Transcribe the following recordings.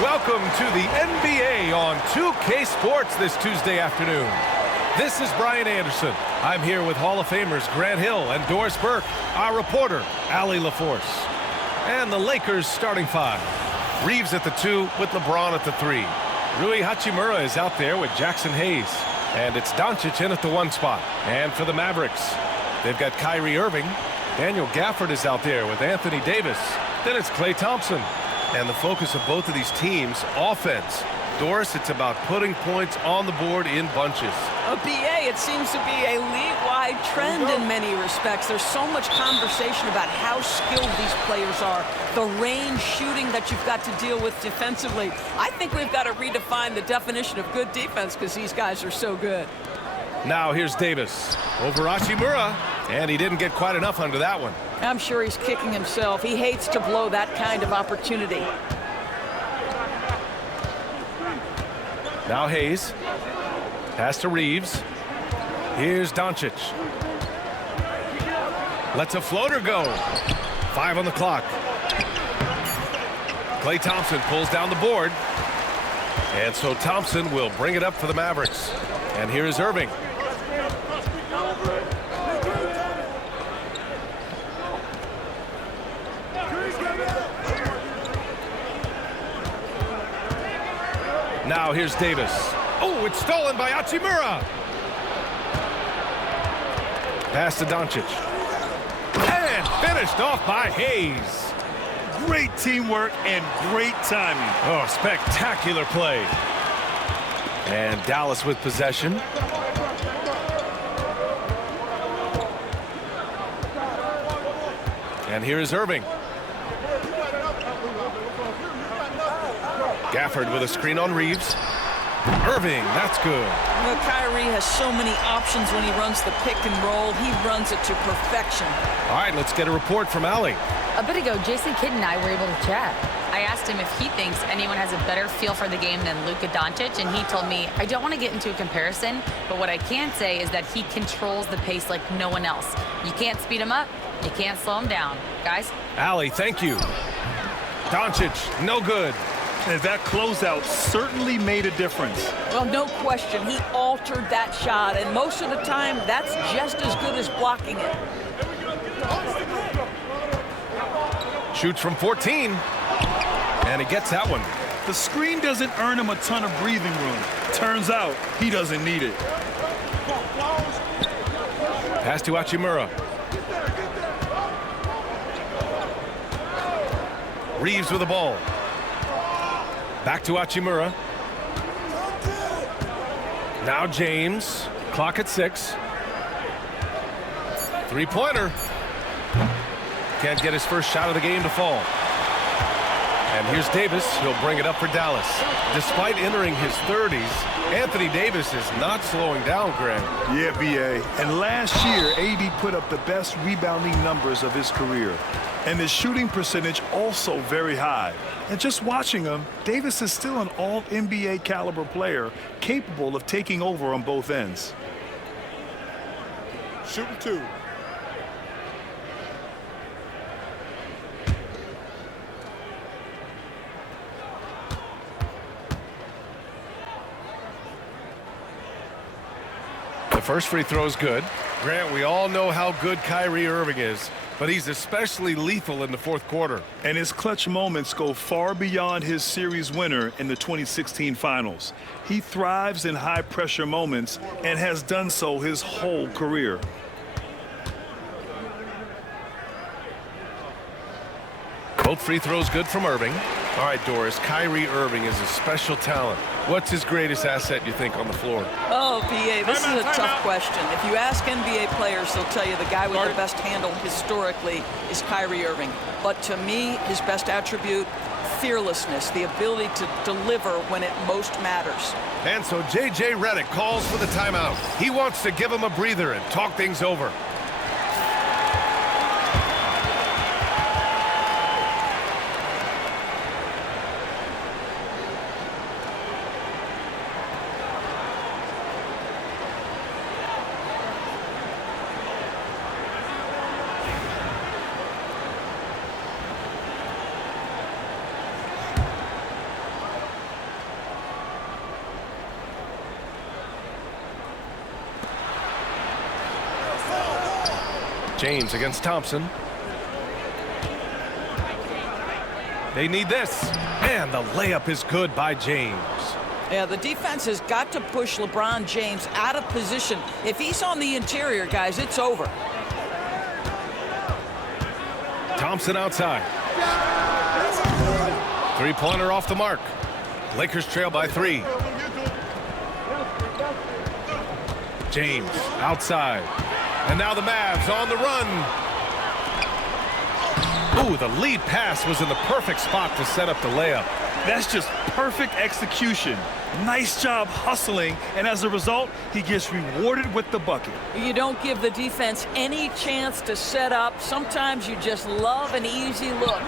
Welcome to the NBA on 2K Sports this Tuesday afternoon. This is Brian Anderson. I'm here with Hall of Famers Grant Hill and Doris Burke, our reporter, Allie LaForce. And the Lakers starting five. Reeves at the 2 with LeBron at the 3. Rui Hachimura is out there with Jackson Hayes. And it's Doncic in at the 1 spot. And for the Mavericks, they've got Kyrie Irving. Daniel Gafford is out there with Anthony Davis. Then it's Klay Thompson. And the focus of both of these teams, offense. Doris, it's about putting points on the board in bunches. BA, it seems to be a league-wide trend in many respects. There's so much conversation about how skilled these players are, the range shooting that you've got to deal with defensively. I think we've got to redefine the definition of good defense because these guys are so good. Now here's Davis over Hachimura, and he didn't get quite enough under that one. I'm sure he's kicking himself. He hates to blow that kind of opportunity. Now Hayes. Pass to Reeves. Here's Doncic. Lets a floater go. 5 on the clock. Klay Thompson pulls down the board. And so Thompson will bring it up for the Mavericks. And here is Irving. Now here's Davis. Oh, it's stolen by Hachimura. Pass to Doncic. And finished off by Hayes. Great teamwork and great timing. Oh, spectacular play. And Dallas with possession. And here is Irving. Gafford with a screen on Reeves. Irving, that's good. Well, Kyrie has so many options when he runs the pick and roll. He runs it to perfection. All right, let's get a report from Allie. A bit ago, Jason Kidd and I were able to chat. I asked him if he thinks anyone has a better feel for the game than Luka Doncic, and he told me, I don't want to get into a comparison, but what I can say is that he controls the pace like no one else. You can't speed him up, you can't slow him down. Guys? Allie, thank you. Doncic, no good. And that closeout certainly made a difference. Well, no question. He altered that shot, and most of the time, that's just as good as blocking it. Shoots from 14. And he gets that one. The screen doesn't earn him a ton of breathing room. Turns out, he doesn't need it. Pass to Hachimura. Reeves with the ball. Back to Hachimura. Now James. Clock at 6. Three-pointer. Can't get his first shot of the game to fall. And here's Davis. He'll bring it up for Dallas. Despite entering his 30s, Anthony Davis is not slowing down, Grant. Yeah, B.A. And last year, AD put up the best rebounding numbers of his career. And his shooting percentage also very high. And just watching him, Davis is still an all-NBA caliber player capable of taking over on both ends. Shooting 2. The first free throw is good. Grant, we all know how good Kyrie Irving is, but he's especially lethal in the fourth quarter. And his clutch moments go far beyond his series winner in the 2016 finals. He thrives in high-pressure moments and has done so his whole career. Both free throws good from Irving. All right, Doris, Kyrie Irving is a special talent. What's his greatest asset, you think, on the floor? Oh, B.A., this is a tough question. If you ask NBA players, they'll tell you the guy with the best handle historically is Kyrie Irving. But to me, his best attribute, fearlessness, the ability to deliver when it most matters. And so J.J. Redick calls for the timeout. He wants to give him a breather and talk things over. James against Thompson. They need this. And the layup is good by James. Yeah, the defense has got to push LeBron James out of position. If he's on the interior, guys, it's over. Thompson outside. Three-pointer off the mark. Lakers trail by 3. James outside. And now the Mavs on the run. Ooh, the lead pass was in the perfect spot to set up the layup. That's just perfect execution. Nice job hustling, and as a result, he gets rewarded with the bucket. You don't give the defense any chance to set up. Sometimes you just love an easy look.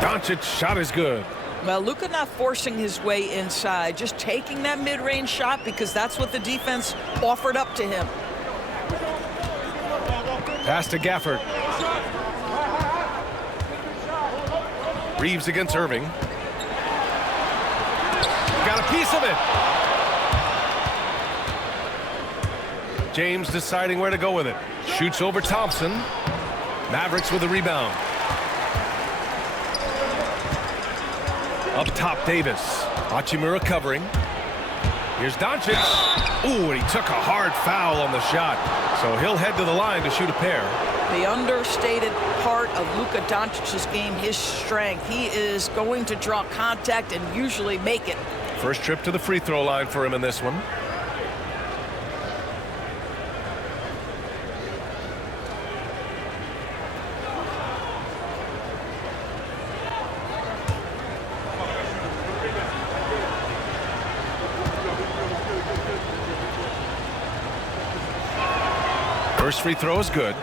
Doncic shot is good. Well, Luka not forcing his way inside, just taking that mid-range shot because that's what the defense offered up to him. Pass to Gafford. Reeves against Irving. Got a piece of it. James deciding where to go with it. Shoots over Thompson. Mavericks with a rebound. Up top, Davis. Hachimura covering. Here's Doncic. Ooh, and he took a hard foul on the shot. So he'll head to the line to shoot a pair. The understated part of Luka Doncic's game, his strength. He is going to draw contact and usually make it. First trip to the free throw line for him in this one. First free throw is good.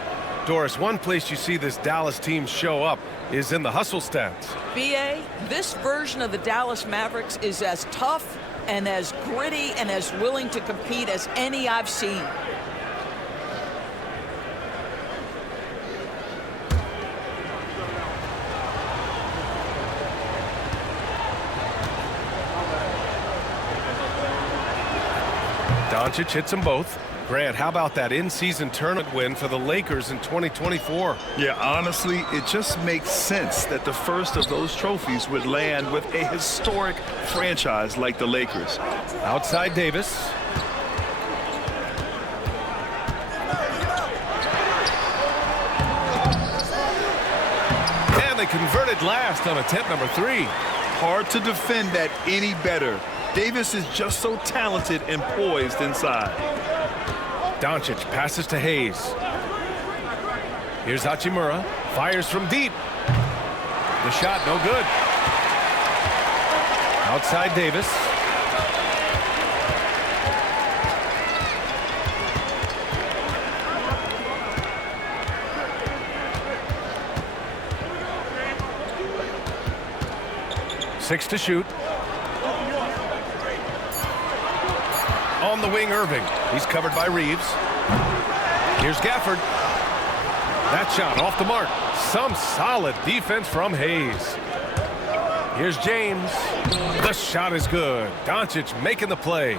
Doris, one place you see this Dallas team show up is in the hustle stats. B.A., this version of the Dallas Mavericks is as tough and as gritty and as willing to compete as any I've seen. Doncic hits them both. Grant, how about that in-season tournament win for the Lakers in 2024? Yeah, honestly, it just makes sense that the first of those trophies would land with a historic franchise like the Lakers. Outside Davis. And they converted last on attempt number 3. Hard to defend that any better. Davis is just so talented and poised inside. Doncic passes to Hayes. Here's Hachimura. Fires from deep. The shot no good. Outside Davis. Six to shoot. On the wing, Irving. He's covered by Reeves. Here's Gafford. That shot off the mark. Some solid defense from Hayes. Here's James. The shot is good. Doncic making the play.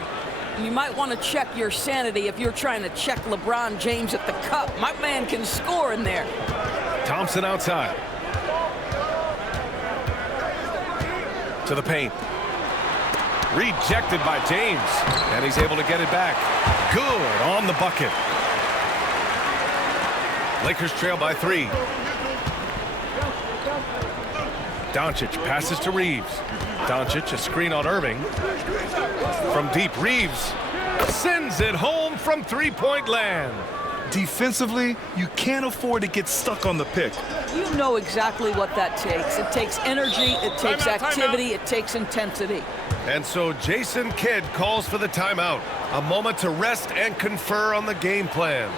You might want to check your sanity if you're trying to check LeBron James at the cup. My man can score in there. Thompson outside. To the paint. Rejected by James, and he's able to get it back. Good on the bucket. Lakers trail by 3. Doncic passes to Reeves. Doncic, a screen on Irving. From deep, Reeves sends it home from three-point land. Defensively, you can't afford to get stuck on the pick. You know exactly what that takes. It takes energy, it takes activity, it takes intensity. And so Jason Kidd calls for the timeout. A moment to rest and confer on the game plan.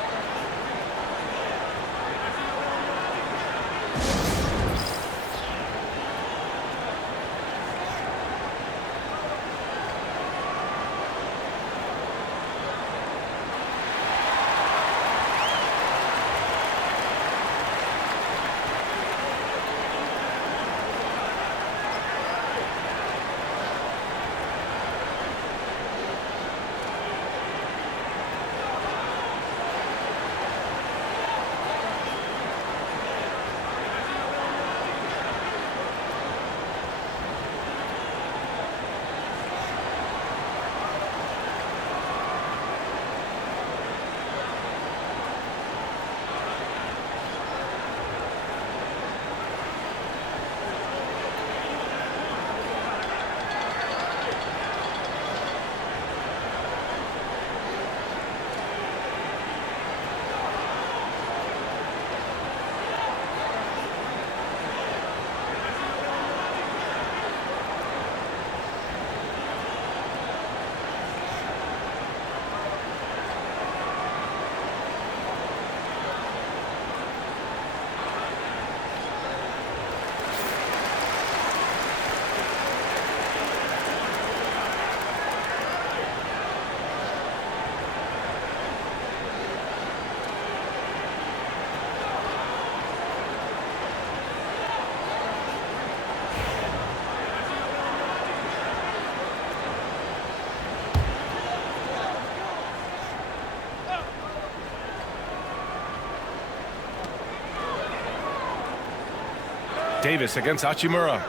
Davis against 𝙤𝙪.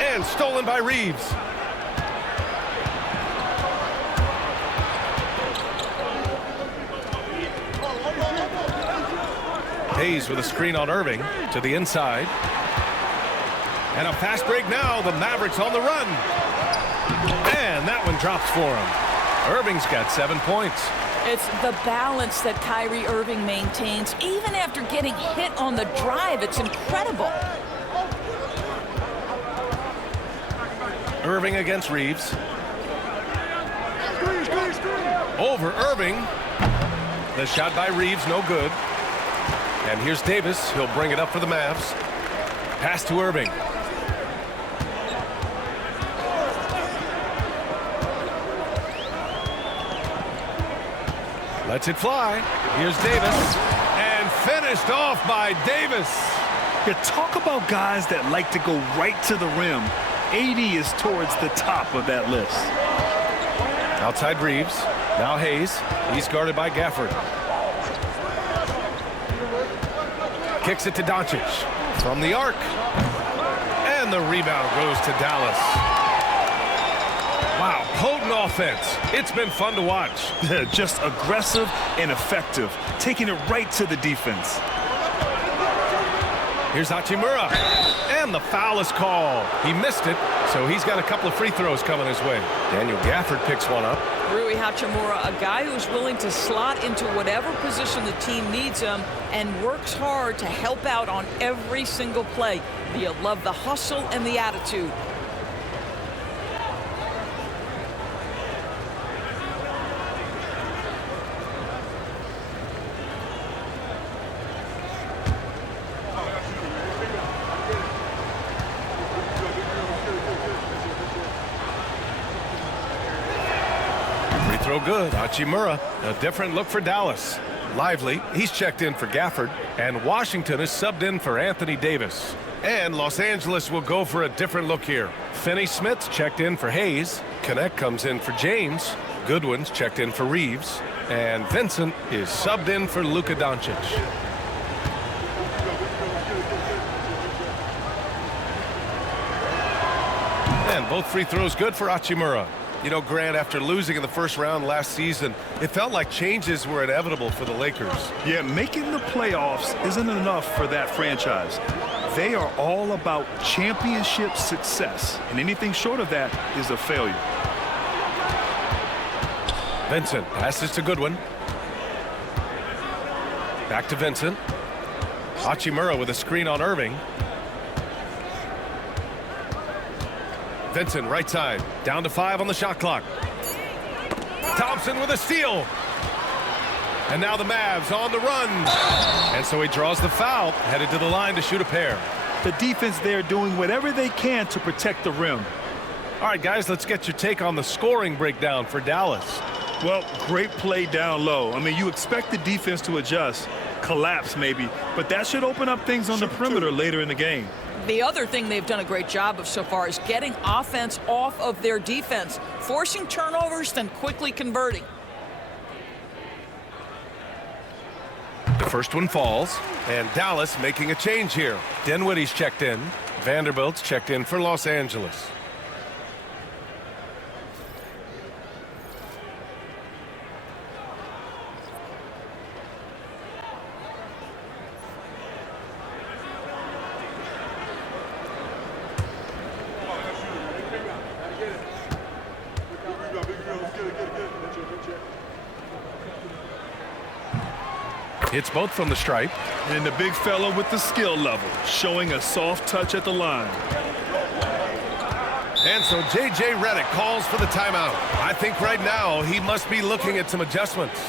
And stolen by Reeves. Hayes with a screen on Irving to the inside. And a fast break now. The Mavericks on the run. And that one drops for him. Irving's got 7 points. It's the balance that Kyrie Irving maintains, even after getting hit on the drive. It's incredible. Irving against Reeves. Over Irving. The shot by Reeves, no good. And here's Davis. He'll bring it up for the Mavs. Pass to Irving. Lets it fly. Here's Davis. And finished off by Davis. Yeah, talk about guys that like to go right to the rim. AD is towards the top of that list. Outside Reeves. Now Hayes. He's guarded by Gafford. Kicks it to Doncic. From the arc. And the rebound goes to Dallas. Wow, potent offense. It's been fun to watch. Just aggressive and effective, taking it right to the defense. Here's 𝙤𝙪. And the foul is called. He missed it, so he's got a couple of free throws coming his way. Daniel Gafford picks one up. Rui Hachimura, a guy who's willing to slot into whatever position the team needs him and works hard to help out on every single play. You love the hustle and the attitude. Throw good. 𝙤𝙪. A different look for Dallas. Lively. He's checked in for Gafford. And Washington is subbed in for Anthony Davis. And Los Angeles will go for a different look here. Finney-Smith's checked in for Hayes. Connect comes in for James. Goodwin's checked in for Reeves. And Vincent is subbed in for Luka Doncic. And both free throws good for 𝙤𝙪. You know, Grant, after losing in the first round last season, it felt like changes were inevitable for the Lakers. Yeah, making the playoffs isn't enough for that franchise. They are all about championship success, and anything short of that is a failure. Vincent passes to Goodwin. Back to Vincent. 𝙤𝙪 with a screen on Irving. Vincent, right side. Down to 5 on the shot clock. Thompson with a steal. And now the Mavs on the run. And so he draws the foul, headed to the line to shoot a pair. The defense there doing whatever they can to protect the rim. All right, guys, let's get your take on the scoring breakdown for Dallas. Well, great play down low. I mean, you expect the defense to adjust, collapse maybe, but that should open up things on the perimeter later in the game. The other thing they've done a great job of so far is getting offense off of their defense, forcing turnovers, then quickly converting. The first one falls, and Dallas making a change here. Dinwiddie's checked in. Vanderbilt's checked in for Los Angeles. Hits both from the stripe. And the big fella with the skill level, showing a soft touch at the line. And so J.J. Redick calls for the timeout. I think right now he must be looking at some adjustments.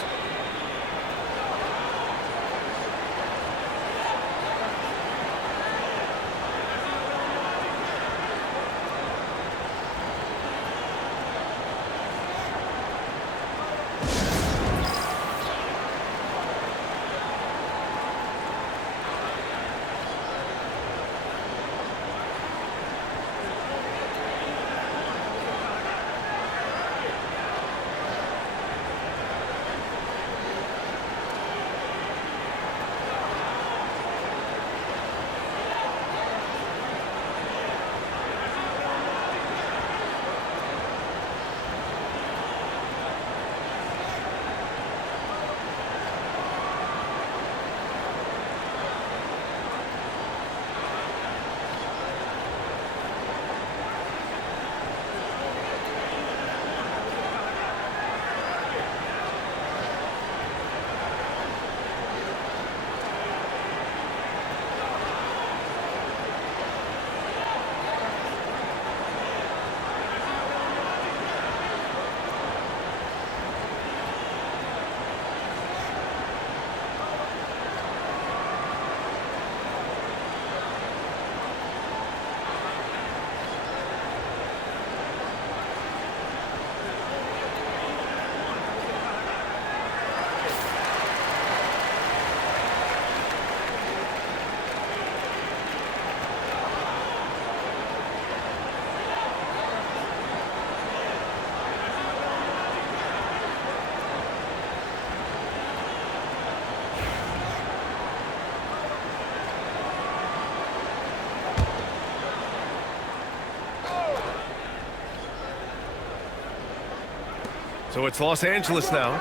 So it's Los Angeles now.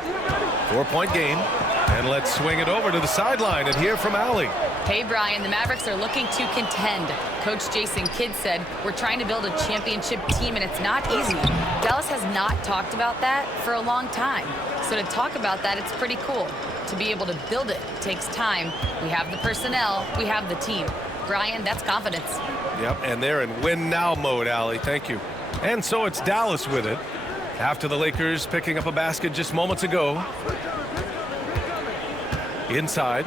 4-point game. And let's swing it over to the sideline and hear from Allie. Hey, Brian, the Mavericks are looking to contend. Coach Jason Kidd said, we're trying to build a championship team, and it's not easy. Dallas has not talked about that for a long time. So to talk about that, it's pretty cool. To be able to build it takes time. We have the personnel, we have the team. Brian, that's confidence. Yep, and they're in win-now mode, Allie. Thank you. And so it's Dallas with it. After the Lakers picking up a basket just moments ago. Inside.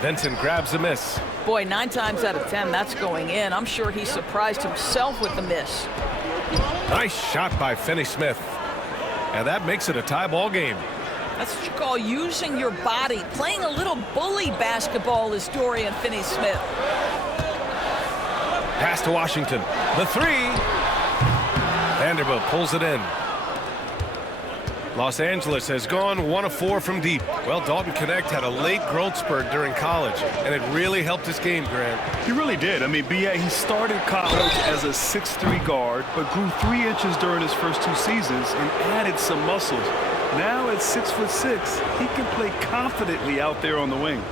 Vincent grabs a miss. Boy, 9 times out of 10, that's going in. I'm sure he surprised himself with the miss. Nice shot by Finney-Smith. And that makes it a tie ball game. That's what you call using your body. Playing a little bully basketball is Dorian Finney-Smith. Pass to Washington. The three. Vanderbilt pulls it in. Los Angeles has gone 1 of 4 from deep. Well, Dalton Knecht had a late growth spurt during college, and it really helped his game, Grant. He really did. I mean, B.A., he started college as a 6'3" guard, but grew 3 inches during his first 2 seasons and added some muscles. Now at 6'6", he can play confidently out there on the wing.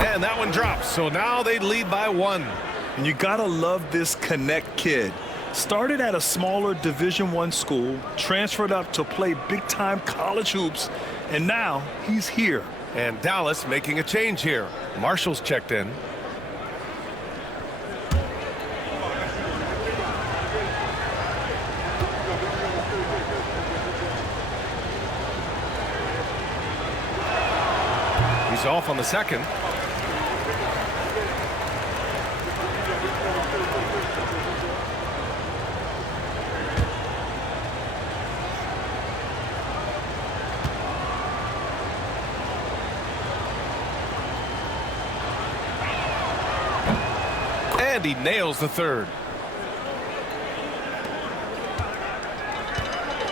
And that one drops, so now they lead by 1. And you gotta love this Knecht kid. Started at a smaller Division I school, transferred up to play big-time college hoops, and now he's here. And Dallas making a change here. Marshall's checked in. He's off on the second. And he nails the third.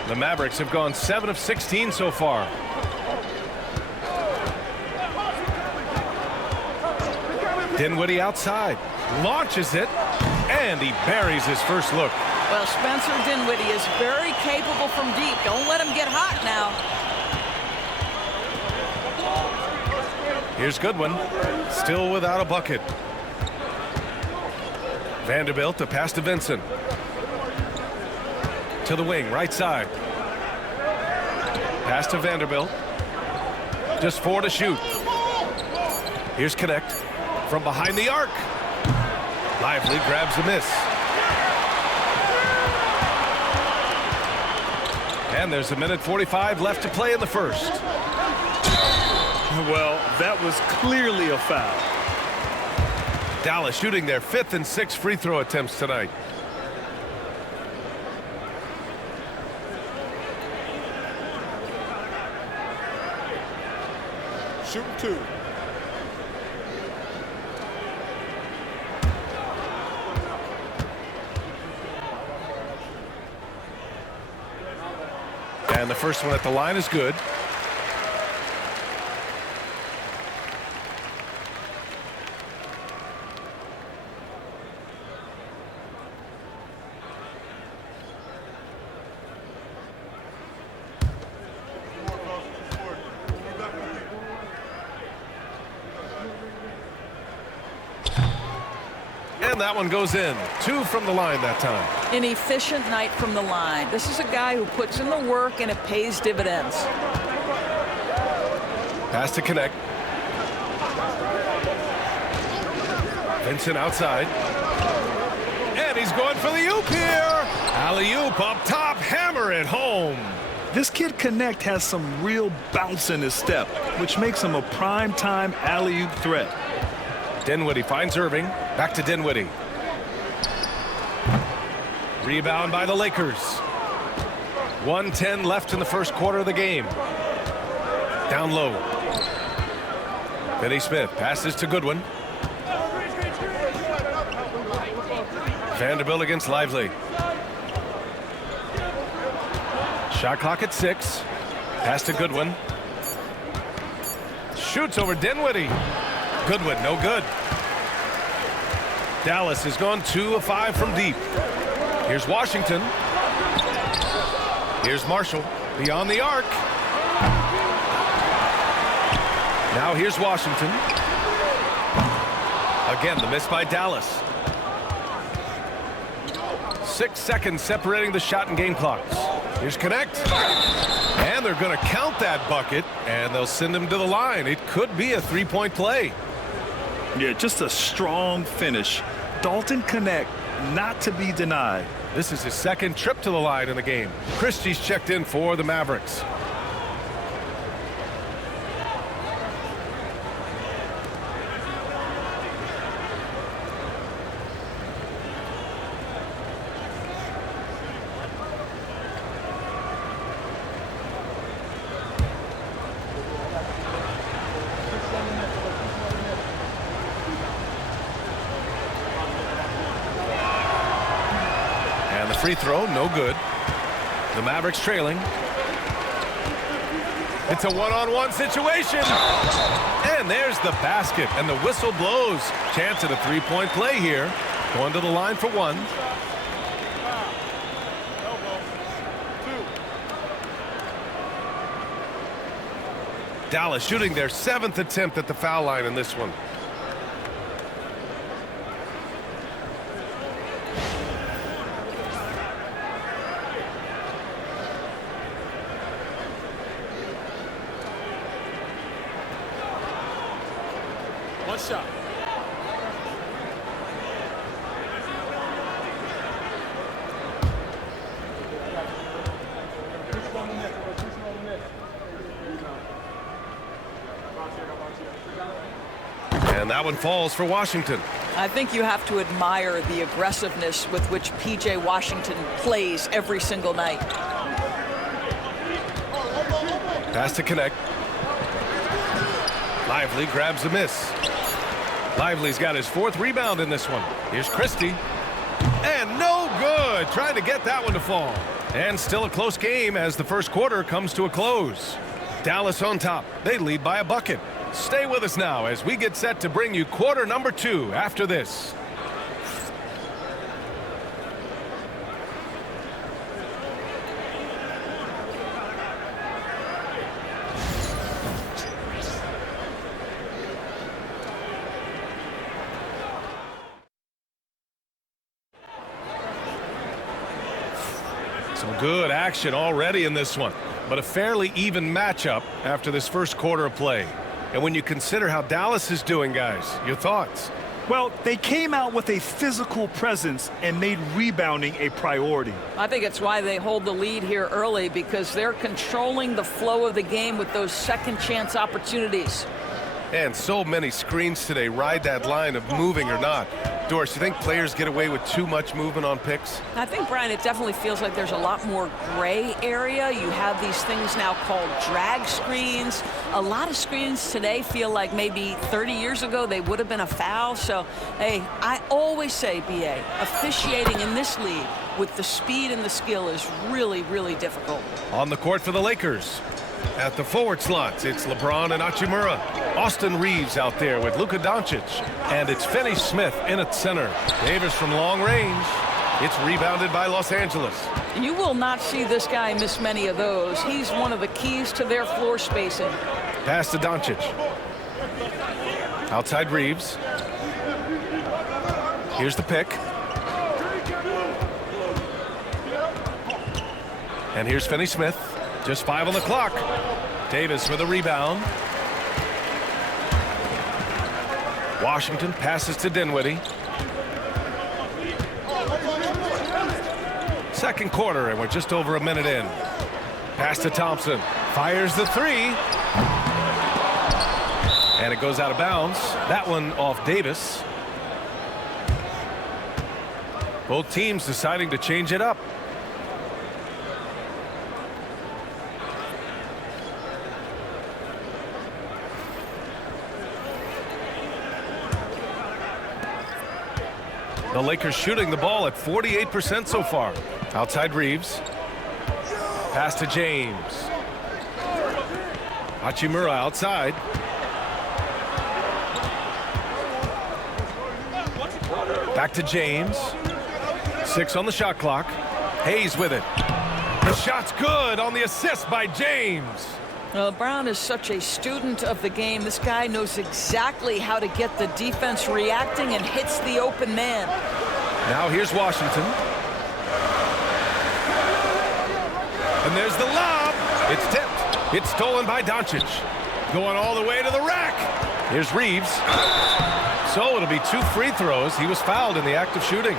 The Mavericks have gone 7 of 16 so far. Dinwiddie outside, launches it, and he buries his first look. Well, Spencer Dinwiddie is very capable from deep. Don't let him get hot now. Here's Goodwin, still without a bucket. Vanderbilt, the pass to Vincent. To the wing, right side. Pass to Vanderbilt. Just 4 to shoot. Here's Knecht from behind the arc. Lively grabs a miss. And there's 1:45 left to play in the first. Well, that was clearly a foul. Dallas shooting their 5th and 6th free throw attempts tonight. Shooting 2. And the first one at the line is good. And that one goes in. 2 from the line that time. An efficient night from the line. This is a guy who puts in the work and it pays dividends. Pass to Knecht. Vincent outside. And he's going for the oop here. Alley-oop up top, hammer it home. This kid Knecht has some real bounce in his step, which makes him a prime-time alley-oop threat. Dinwiddie finds Irving. Back to Dinwiddie. Rebound by the Lakers. 1:10 left in the first quarter of the game. Down low. Finney Smith passes to Goodwin. Vanderbilt against Lively. Shot clock at 6. Pass to Goodwin. Shoots over Dinwiddie. Goodwin, no good. Dallas has gone 2 of 5 from deep. Here's Washington. Here's Marshall beyond the arc. Now here's Washington. Again, the miss by Dallas. 6 seconds separating the shot and game clocks. Here's Connect. And they're going to count that bucket, and they'll send him to the line. It could be a three-point play. Yeah, just a strong finish. Dalton Connect, not to be denied. This is his second trip to the line in the game. Christie's checked in for the Mavericks. Free throw, no good. The Mavericks trailing. It's a one-on-one situation. And there's the basket, and the whistle blows. Chance at a three-point play here. Going to the line for one. Dallas shooting their 7th attempt at the foul line in this one. One shot. And that one falls for Washington. I think you have to admire the aggressiveness with which P.J. Washington plays every single night. Pass to Connect. Lively grabs a miss. Lively's got his 4th rebound in this one. Here's Christie. And no good. Trying to get that one to fall. And still a close game as the first quarter comes to a close. Dallas on top. They lead by a bucket. Stay with us now as we get set to bring you quarter number 2 after this. Some good action already in this one, but a fairly even matchup after this first quarter of play. And when you consider how Dallas is doing, guys, your thoughts? Well, they came out with a physical presence and made rebounding a priority. I think it's why they hold the lead here early, because they're controlling the flow of the game with those second chance opportunities. And so many screens today ride that line of moving or not. Doris, you think players get away with too much movement on picks? I think, Brian, it definitely feels like there's a lot more gray area. You have these things now called drag screens. A lot of screens today feel like maybe 30 years ago they would have been a foul. So, hey, I always say, B.A., officiating in this league with the speed and the skill is really, really difficult. On the court for the Lakers. At the forward slots, it's LeBron and Hachimura. Austin Reeves out there with Luka Doncic. And it's Finney Smith in at center. Davis from long range. It's rebounded by Los Angeles. You will not see this guy miss many of those. He's one of the keys to their floor spacing. Pass to Doncic. Outside Reeves. Here's the pick. And here's Finney Smith. Just 5 on the clock. Davis with a rebound. Washington passes to Dinwiddie. Second quarter, and we're just over a minute in. Pass to Thompson. Fires the 3. And it goes out of bounds. That one off Davis. Both teams deciding to change it up. The Lakers shooting the ball at 48% so far. Outside Reeves. Pass to James. Hachimura outside. Back to James. 6 on the shot clock. Hayes with it. The shot's good on the assist by James. Well, Brown is such a student of the game. This guy knows exactly how to get the defense reacting and hits the open man. Now here's Washington. And there's the lob. It's tipped. It's stolen by Doncic. Going all the way to the rack. Here's Reeves. So it'll be 2 free throws. He was fouled in the act of shooting.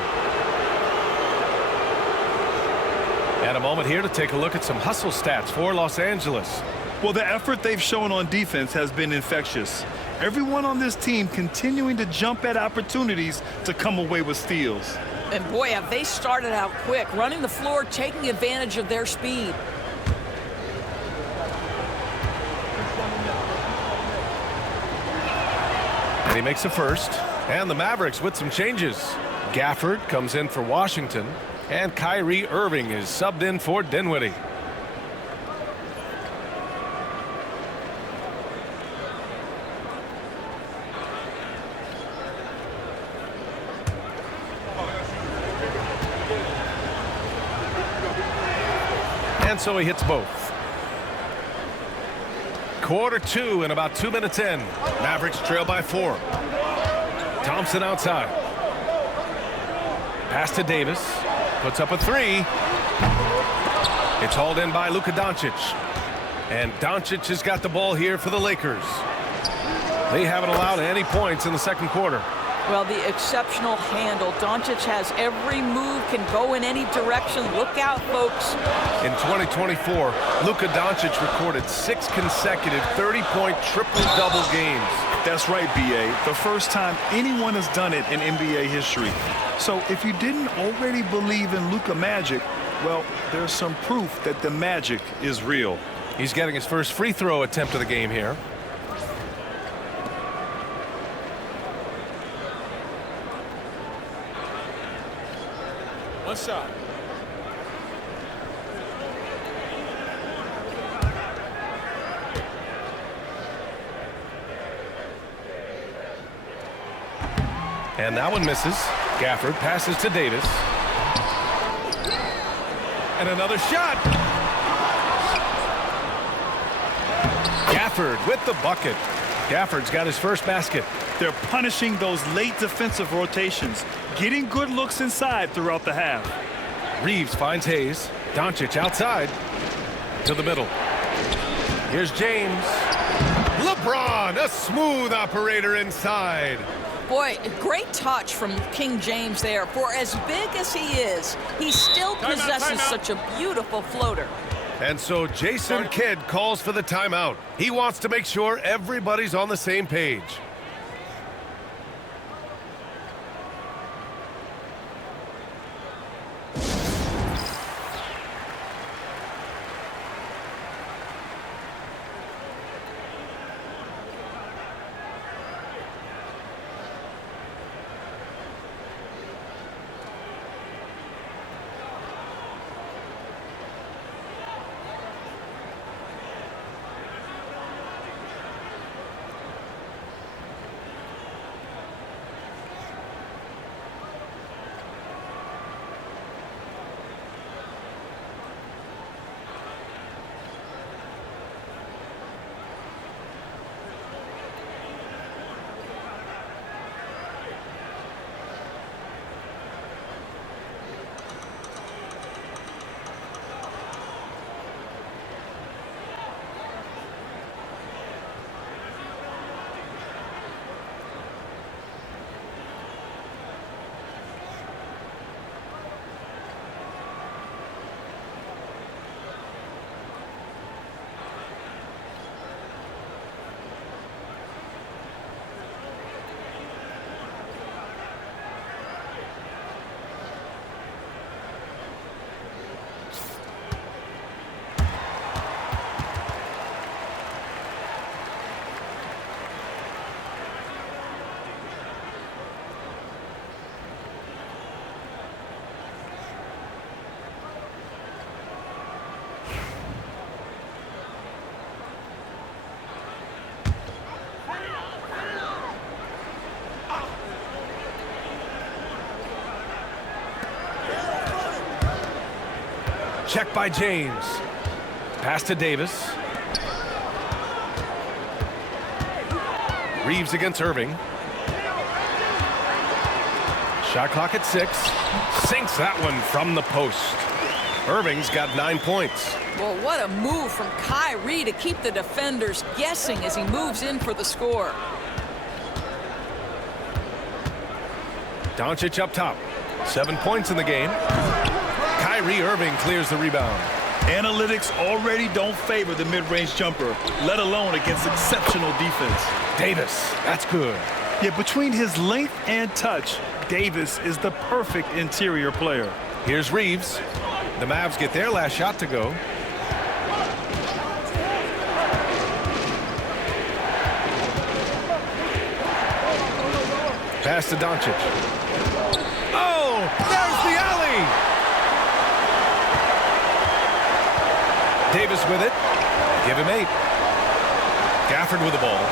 And a moment here to take a look at some hustle stats for Los Angeles. Well, the effort they've shown on defense has been infectious. Everyone on this team continuing to jump at opportunities to come away with steals. And boy, have they started out quick, running the floor, taking advantage of their speed. And he makes a first. And the Mavericks with some changes. Gafford comes in for Washington. And Kyrie Irving is subbed in for Dinwiddie. And so he hits both. Quarter 2 and about 2 minutes in. Mavericks trail by 4. Thompson outside. Pass to Davis. Puts up a 3. It's hauled in by Luka Doncic. And Doncic has got the ball here for the Lakers. They haven't allowed any points in the second quarter. Well, the exceptional handle. Doncic has every move, can go in any direction. Look out, folks. In 2024, Luka Doncic recorded 6 consecutive 30-point triple-double games. That's right, B.A. The first time anyone has done it in NBA history. So if you didn't already believe in Luka magic, well, there's some proof that the magic is real. He's getting his first free throw attempt of the game here. One shot. And that one misses. Gafford passes to Davis. And another shot. Gafford with the bucket. Gafford's got his first basket. They're punishing those late defensive rotations, getting good looks inside throughout the half. Reeves finds Hayes. Doncic outside to the middle. Here's James. LeBron, a smooth operator inside. Boy, great touch from King James there. For as big as he is, he still possesses such a beautiful floater. And so Jason Kidd calls for the timeout. He wants to make sure everybody's on the same page. Check by James. Pass to Davis. Reeves against Irving. Shot clock at 6. Sinks that one from the post. Irving's got 9 points. Well, what a move from Kyrie to keep the defenders guessing as he moves in for the score. Doncic up top. 7 points in the game. Kyrie Irving clears the rebound. Analytics already don't favor the mid-range jumper, let alone against exceptional defense. Davis, that's good. Yet between his length and touch, Davis is the perfect interior player. Here's Reeves. The Mavs get their last shot to go. Pass to Doncic. Oh, there's the alley! Davis with it. Give him 8. Gafford with the ball.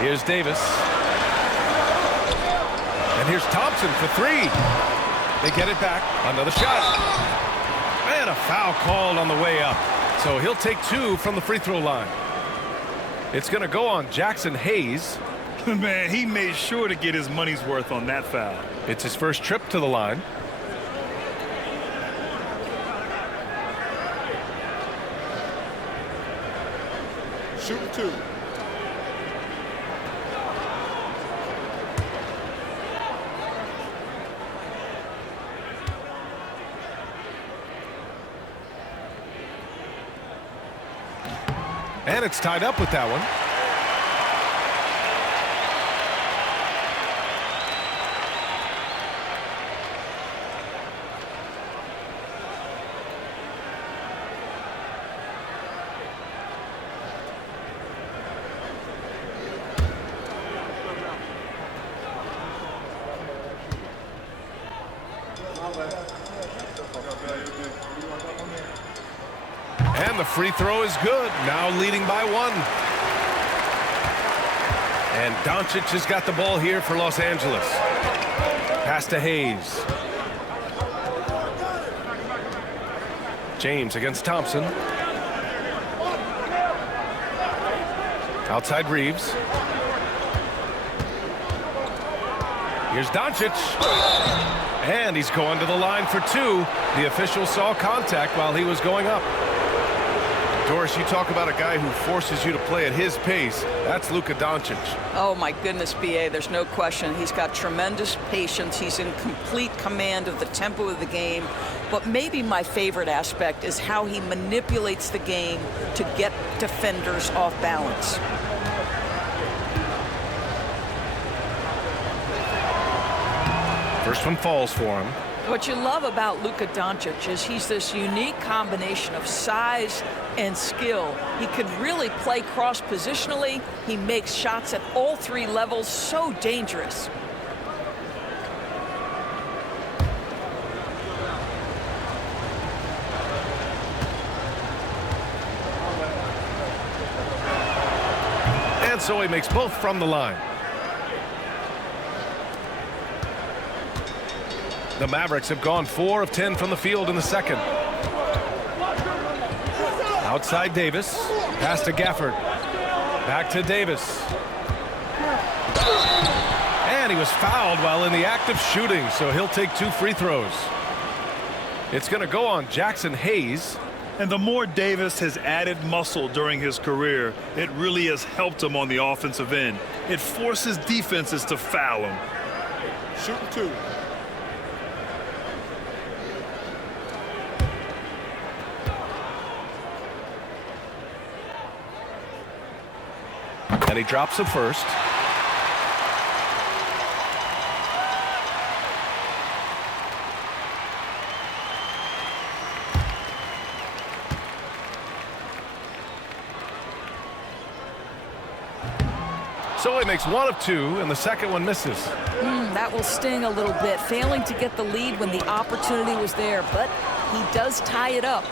Here's Davis. And here's Thompson for 3. They get it back. Another shot. And a foul called on the way up. So he'll take 2 from the free throw line. It's going to go on Jackson Hayes. Man, he made sure to get his money's worth on that foul. It's his first trip to the line. Shooting 2. And it's tied up with that one. And the free throw is good. Now leading by 1. And Doncic has got the ball here for Los Angeles. Pass to Hayes. James against Thompson. Outside Reeves. Here's Doncic. And he's going to the line for 2. The official saw contact while he was going up. Doris, you talk about a guy who forces you to play at his pace. That's Luka Doncic. Oh, my goodness, B.A., there's no question. He's got tremendous patience. He's in complete command of the tempo of the game. But maybe my favorite aspect is how he manipulates the game to get defenders off balance. First one falls for him. What you love about Luka Doncic is he's this unique combination of size and skill. He could really play cross-positionally. He makes shots at all 3 levels, so dangerous. And so he makes both from the line. The Mavericks have gone 4 of 10 from the field in the second. Outside Davis. Pass to Gafford. Back to Davis. And he was fouled while in the act of shooting, so he'll take 2 free throws. It's going to go on Jackson Hayes. And the more Davis has added muscle during his career, it really has helped him on the offensive end. It forces defenses to foul him. Shooting 2. And he drops it first. So he makes 1 of 2, and the second one misses. That will sting a little bit, failing to get the lead when the opportunity was there, but he does tie it up.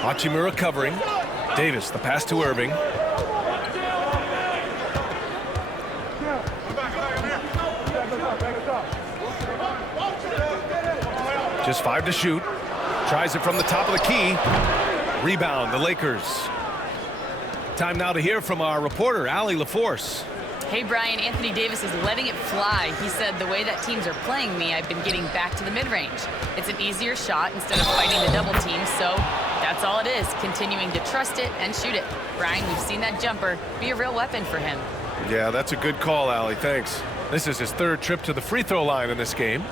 Hachimura covering. Davis, the pass to Irving. Just 5 to shoot. Tries it from the top of the key. Rebound, the Lakers. Time now to hear from our reporter, Allie LaForce. Hey, Brian, Anthony Davis is letting it fly. He said, the way that teams are playing me, I've been getting back to the mid-range. It's an easier shot instead of fighting the double team, so that's all it is, continuing to trust it and shoot it. Brian, we've seen that jumper be a real weapon for him. Yeah, that's a good call, Allie. Thanks. This is his 3rd trip to the free throw line in this game.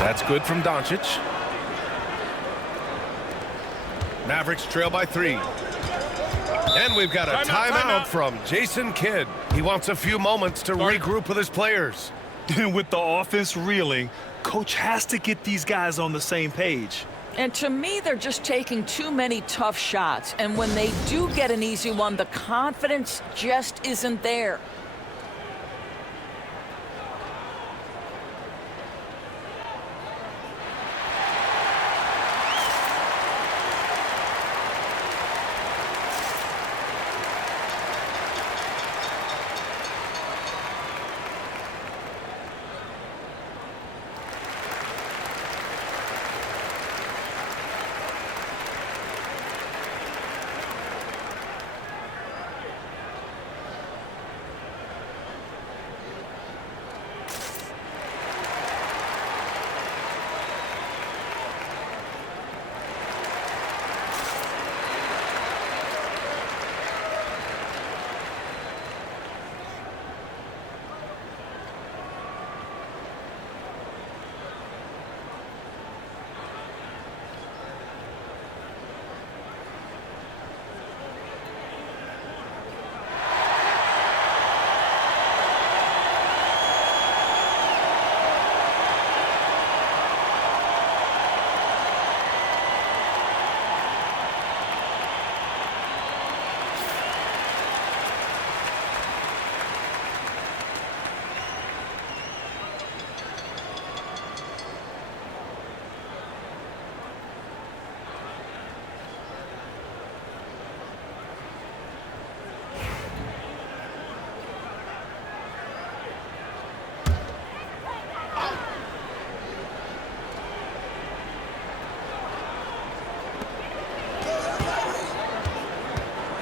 That's good from Doncic. Mavericks trail by 3. And we've got a timeout from Jason Kidd. He wants a few moments to regroup with his players. With the offense reeling, coach has to get these guys on the same page. And to me, they're just taking too many tough shots. And when they do get an easy one, the confidence just isn't there.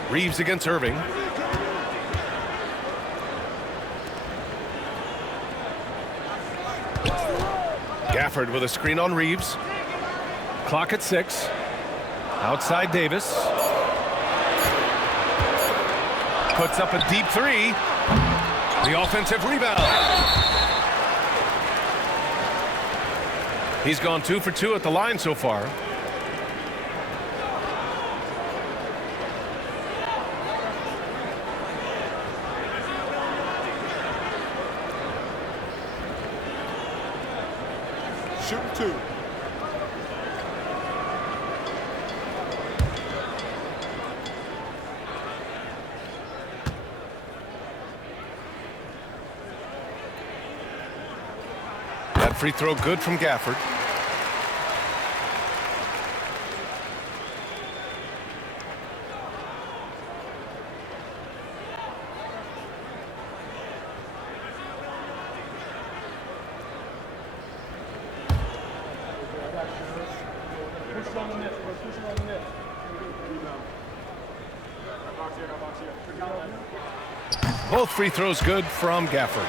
Reeves against Irving. Gafford with a screen on Reeves. Clock at 6. Outside Davis. Puts up a deep 3. The offensive rebound. He's gone 2 for 2 at the line so far. Shooting 2. That free throw good from Gafford. Both free throws good from Gafford.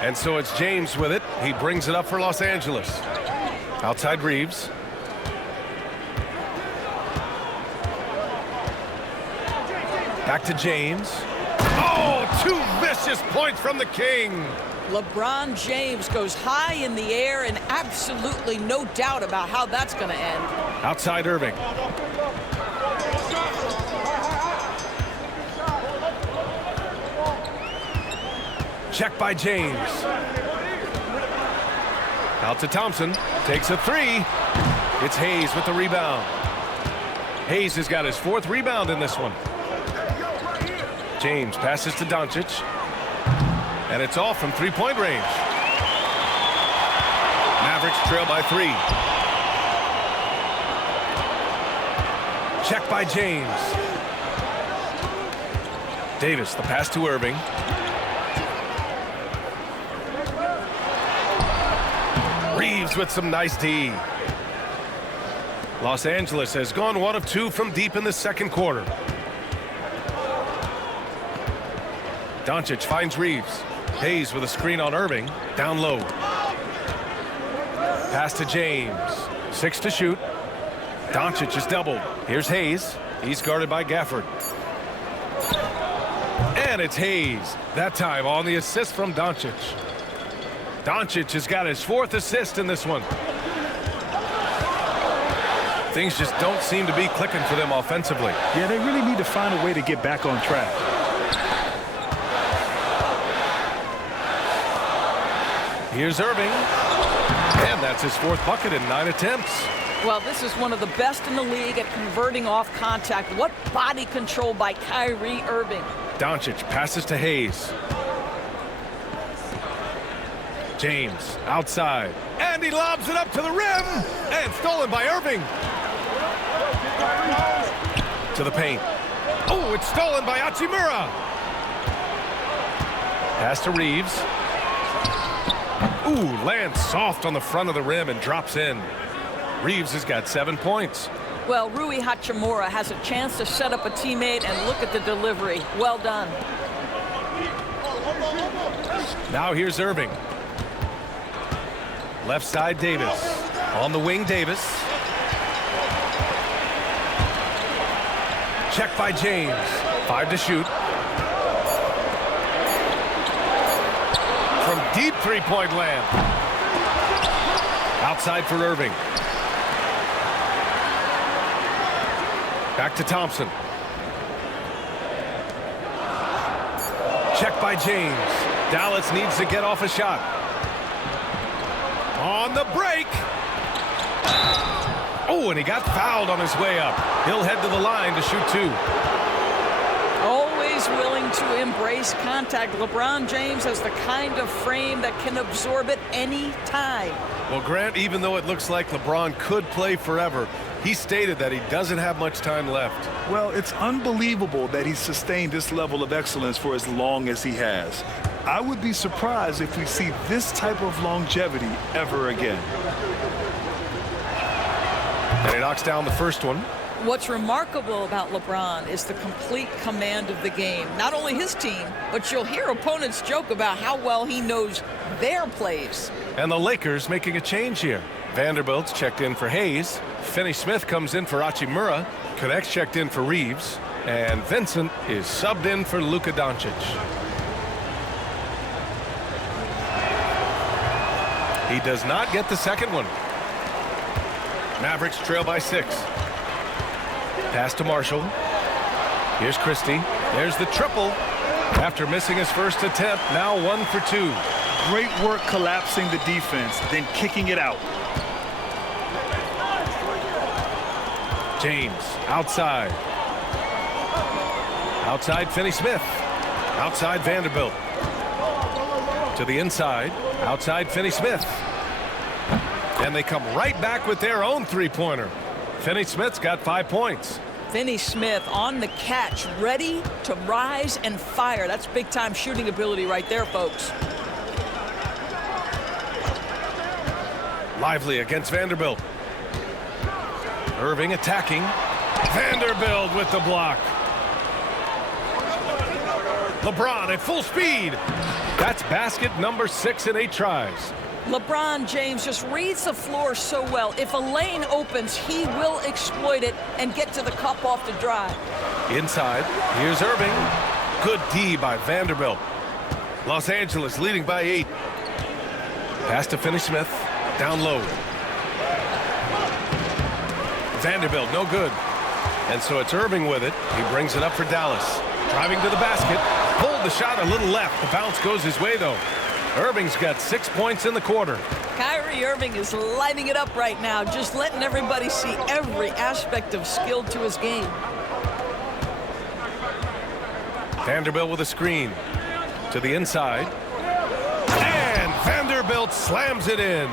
And so it's James with it. He brings it up for Los Angeles. Outside Reeves. Back to James. Oh, 2 vicious points from the King. LeBron James goes high in the air, and absolutely no doubt about how that's going to end. Outside Irving. Check by James. Out to Thompson. Takes a three. It's Hayes with the rebound. Hayes has got his 4th rebound in this one. James passes to Doncic. And it's off from 3-point range. Mavericks trail by 3. Check by James. Davis, the pass to Irving. Reeves with some nice D. Los Angeles has gone 1 of 2 from deep in the second quarter. Doncic finds Reeves. Hayes with a screen on Irving. Down low. Pass to James. 6 to shoot. Doncic is doubled. Here's Hayes. He's guarded by Gafford. And it's Hayes. That time on the assist from Doncic. Doncic has got his 4th assist in this one. Things just don't seem to be clicking for them offensively. Yeah, they really need to find a way to get back on track. Here's Irving. And that's his 4th bucket in 9 attempts. Well, this is one of the best in the league at converting off contact. What body control by Kyrie Irving. Doncic passes to Hayes. James outside. And he lobs it up to the rim. And stolen by Irving. To the paint. Oh, it's stolen by Hachimura. Pass to Reeves. Ooh, lands soft on the front of the rim and drops in. Reeves has got 7 points. Well, Rui Hachimura has a chance to set up a teammate, and look at the delivery. Well done. Now here's Irving. Left side, Davis. On the wing, Davis. Check by James. 5 to shoot. From deep 3-point land. Outside for Irving. Back to Thompson. Check by James. Dallas needs to get off a shot. On the break. Oh, and he got fouled on his way up. He'll head to the line to shoot 2. Always willing to embrace contact. LeBron James has the kind of frame that can absorb it any time. Well, Grant, even though it looks like LeBron could play forever, he stated that he doesn't have much time left. Well, it's unbelievable that he's sustained this level of excellence for as long as he has. I would be surprised if we see this type of longevity ever again. And he knocks down the first one. What's remarkable about LeBron is the complete command of the game. Not only his team, but you'll hear opponents joke about how well he knows their plays. And the Lakers making a change here. Vanderbilt's checked in for Hayes. Finney-Smith comes in for Hachimura. Connect's checked in for Reeves. And Vincent is subbed in for Luka Doncic. He does not get the second one. Mavericks trail by 6. Pass to Marshall. Here's Christie. There's the triple. After missing his first attempt, now 1 for 2. Great work collapsing the defense, then kicking it out. James outside. Outside Finney-Smith. Outside Vanderbilt. To the inside. Outside Finney-Smith. And they come right back with their own 3-pointer. Finney-Smith's got 5 points. Finney-Smith on the catch, ready to rise and fire. That's big-time shooting ability right there, folks. Lively against Vanderbilt. Irving attacking. Vanderbilt with the block. LeBron at full speed. That's basket number 6 in 8 tries. LeBron James just reads the floor so well. If a lane opens, he will exploit it and get to the cup off the drive. Inside, here's Irving. Good D by Vanderbilt. Los Angeles leading by 8. Pass to Finney-Smith. Down low. Vanderbilt, no good. And so it's Irving with it. He brings it up for Dallas. Driving to the basket. Pulled the shot a little left. The bounce goes his way, though. Irving's got 6 points in the quarter. Kyrie Kyrie Irving is lighting it up right now, just letting everybody see every aspect of skill to his game. Vanderbilt with a screen to the inside. And Vanderbilt slams it in.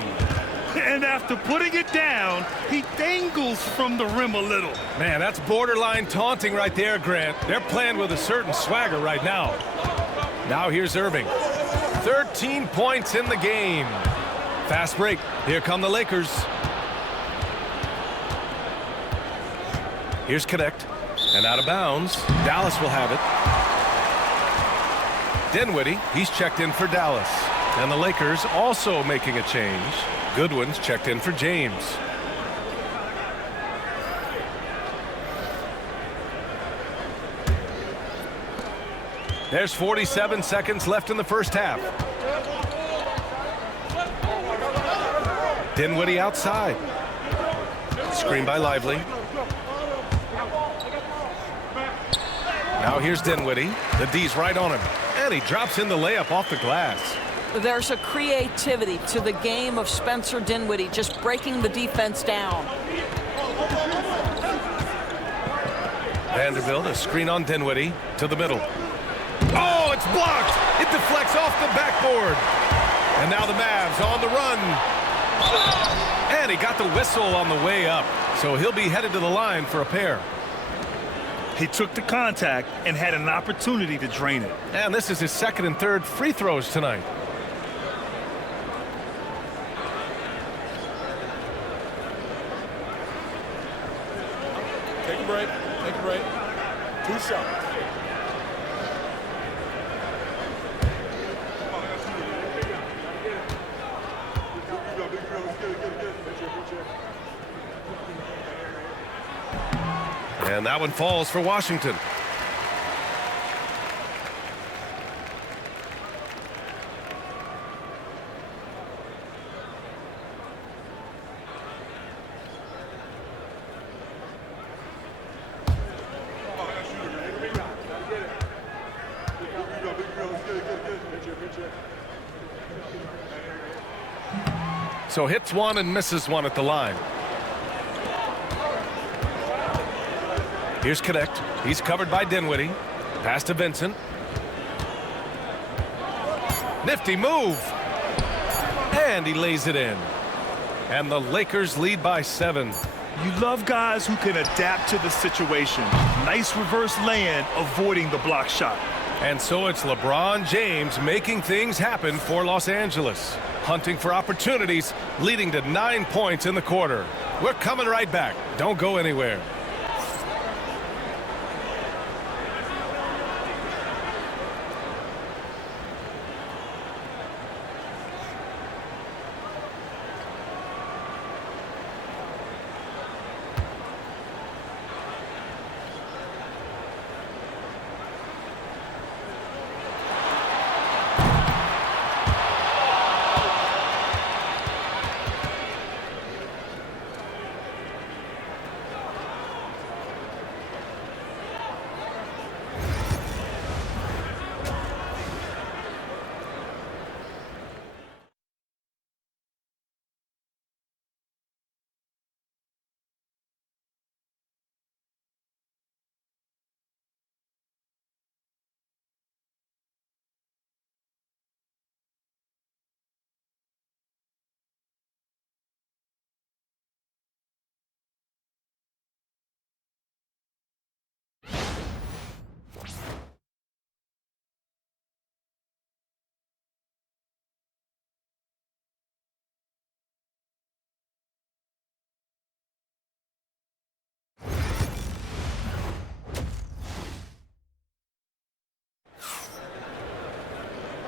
And after putting it down, he dangles from the rim a little. Man, that's borderline taunting right there, Grant. They're playing with a certain swagger right now. Now here's Irving. 13 points in the game. Fast break. Here come the Lakers. Here's Connect. And out of bounds. Dallas will have it. Dinwiddie, he's checked in for Dallas. And the Lakers also making a change. Goodwin's checked in for James. There's 47 seconds left in the first half. Dinwiddie outside. Screen by Lively. Now here's Dinwiddie. The D's right on him. And he drops in the layup off the glass. There's a creativity to the game of Spencer Dinwiddie, just breaking the defense down. Vanderbilt, a screen on Dinwiddie to the middle. Oh, it's blocked. It deflects off the backboard. And now the Mavs on the run. And he got the whistle on the way up. So he'll be headed to the line for a pair. He took the contact and had an opportunity to drain it. And this is his second and third free throws tonight. Take a break. Take a break. 2 shots. And that one falls for Washington. So hits one and misses one at the line. Here's Connect. He's covered by Dinwiddie. Pass to Vincent. Nifty move. And he lays it in. And the Lakers lead by 7. You love guys who can adapt to the situation. Nice reverse lay-in, avoiding the block shot. And so it's LeBron James making things happen for Los Angeles. Hunting for opportunities, leading to 9 points in the quarter. We're coming right back. Don't go anywhere.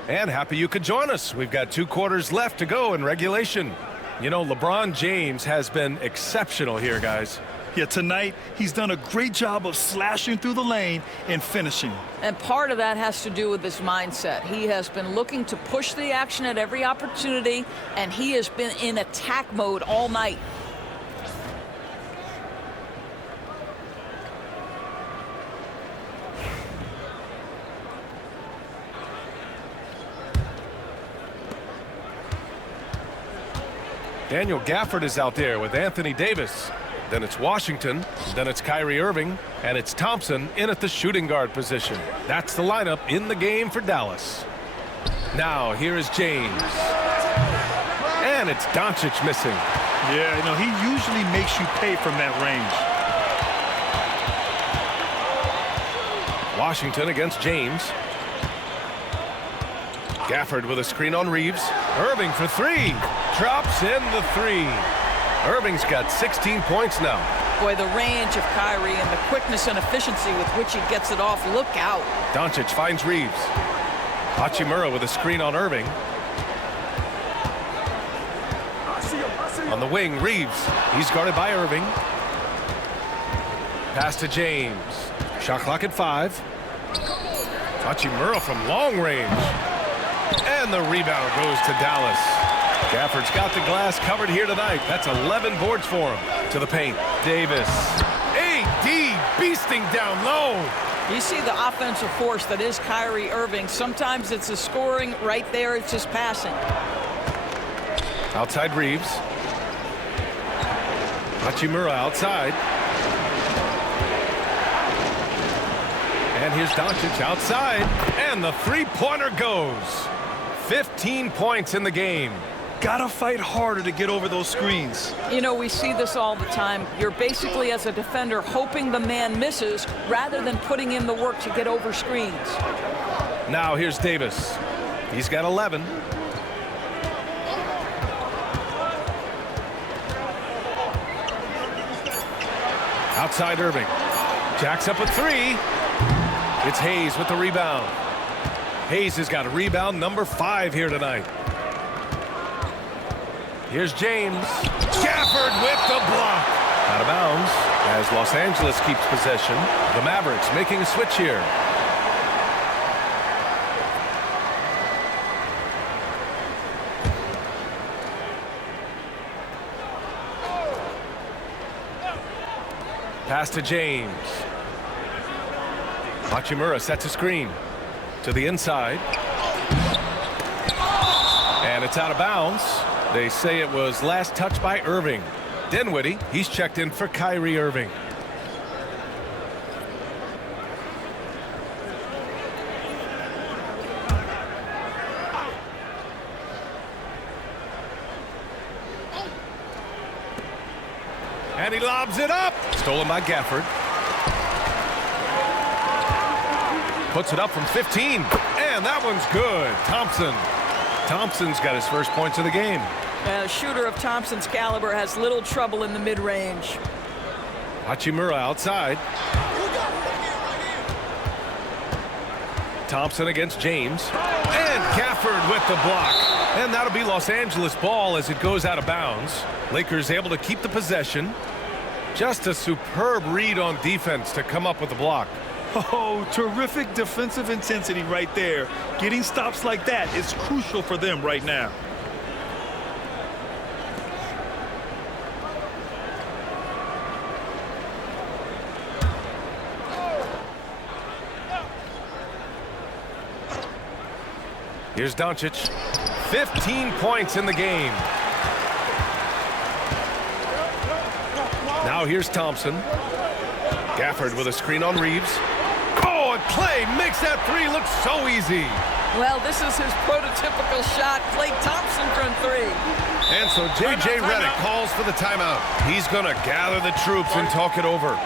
And happy you could join us. We've got 2 quarters left to go in regulation. You know, LeBron James has been exceptional here, guys. Yeah, tonight, he's done a great job of slashing through the lane and finishing. And part of that has to do with his mindset. He has been looking to push the action at every opportunity, and he has been in attack mode all night. Daniel Gafford is out there with Anthony Davis. Then it's Washington, then it's Kyrie Irving, and it's Thompson in at the shooting guard position. That's the lineup in the game for Dallas. Now, here is James. And it's Doncic missing. Yeah, you know, he usually makes you pay from that range. Washington against James. Gafford with a screen on Reeves. Irving for three. Drops in the three. Irving's got 16 points now. Boy, the range of Kyrie and the quickness and efficiency with which he gets it off. Look out. Doncic finds Reeves. Hachimura with a screen on Irving. On the wing, Reeves. He's guarded by Irving. Pass to James. Shot clock at 5. Hachimura from long range. And the rebound goes to Dallas. Gafford's got the glass covered here tonight. That's 11 boards for him. To the paint. Davis. AD beasting down low. You see the offensive force that is Kyrie Irving. Sometimes it's a scoring. Right there, it's just passing. Outside Reeves. Hachimura outside. And here's Doncic outside. And the three-pointer goes. 15 points in the game. Gotta fight harder to get over those screens. You know, we see this all the time. You're basically, as a defender, hoping the man misses rather than putting in the work to get over screens. Now here's Davis. He's got 11. Outside Irving. Jacks up a three. It's Hayes with the rebound. Hayes has got a rebound number 5 here tonight. Here's James. Gafford with the block. Out of bounds as Los Angeles keeps possession. The Mavericks making a switch here. Pass to James. Hachimura sets a screen to the inside. And it's out of bounds. They say it was last touched by Irving. Dinwiddie, he's checked in for Kyrie Irving. And he lobs it up. Stolen by Gafford. Puts it up from 15. And that one's good. Thompson's got his first points of the game. A shooter of Thompson's caliber has little trouble in the mid-range. Hachimura outside. Thompson against James. And Gafford with the block. And that'll be Los Angeles ball as it goes out of bounds. Lakers able to keep the possession. Just a superb read on defense to come up with the block. Oh, terrific defensive intensity right there. Getting stops like that is crucial for them right now. Here's Doncic. 15 points in the game. Now here's Thompson. Gafford with a screen on Reeves. Oh, and Clay makes that three look so easy. Well, this is his prototypical shot. Klay Thompson from 3. And so J.J. Redick calls for the timeout. He's going to gather the troops and talk it over.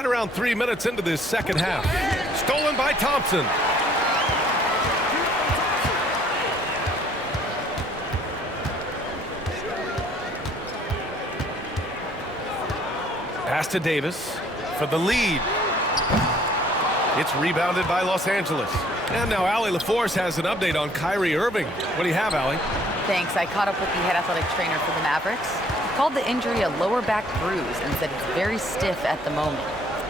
right around 3 minutes into this second half. Stolen by Thompson. Pass to Davis for the lead. It's rebounded by Los Angeles. And now Allie LaForce has an update on Kyrie Irving. What do you have, Allie? Thanks. I caught up with the head athletic trainer for the Mavericks. He called the injury a lower back bruise and said it's very stiff at the moment.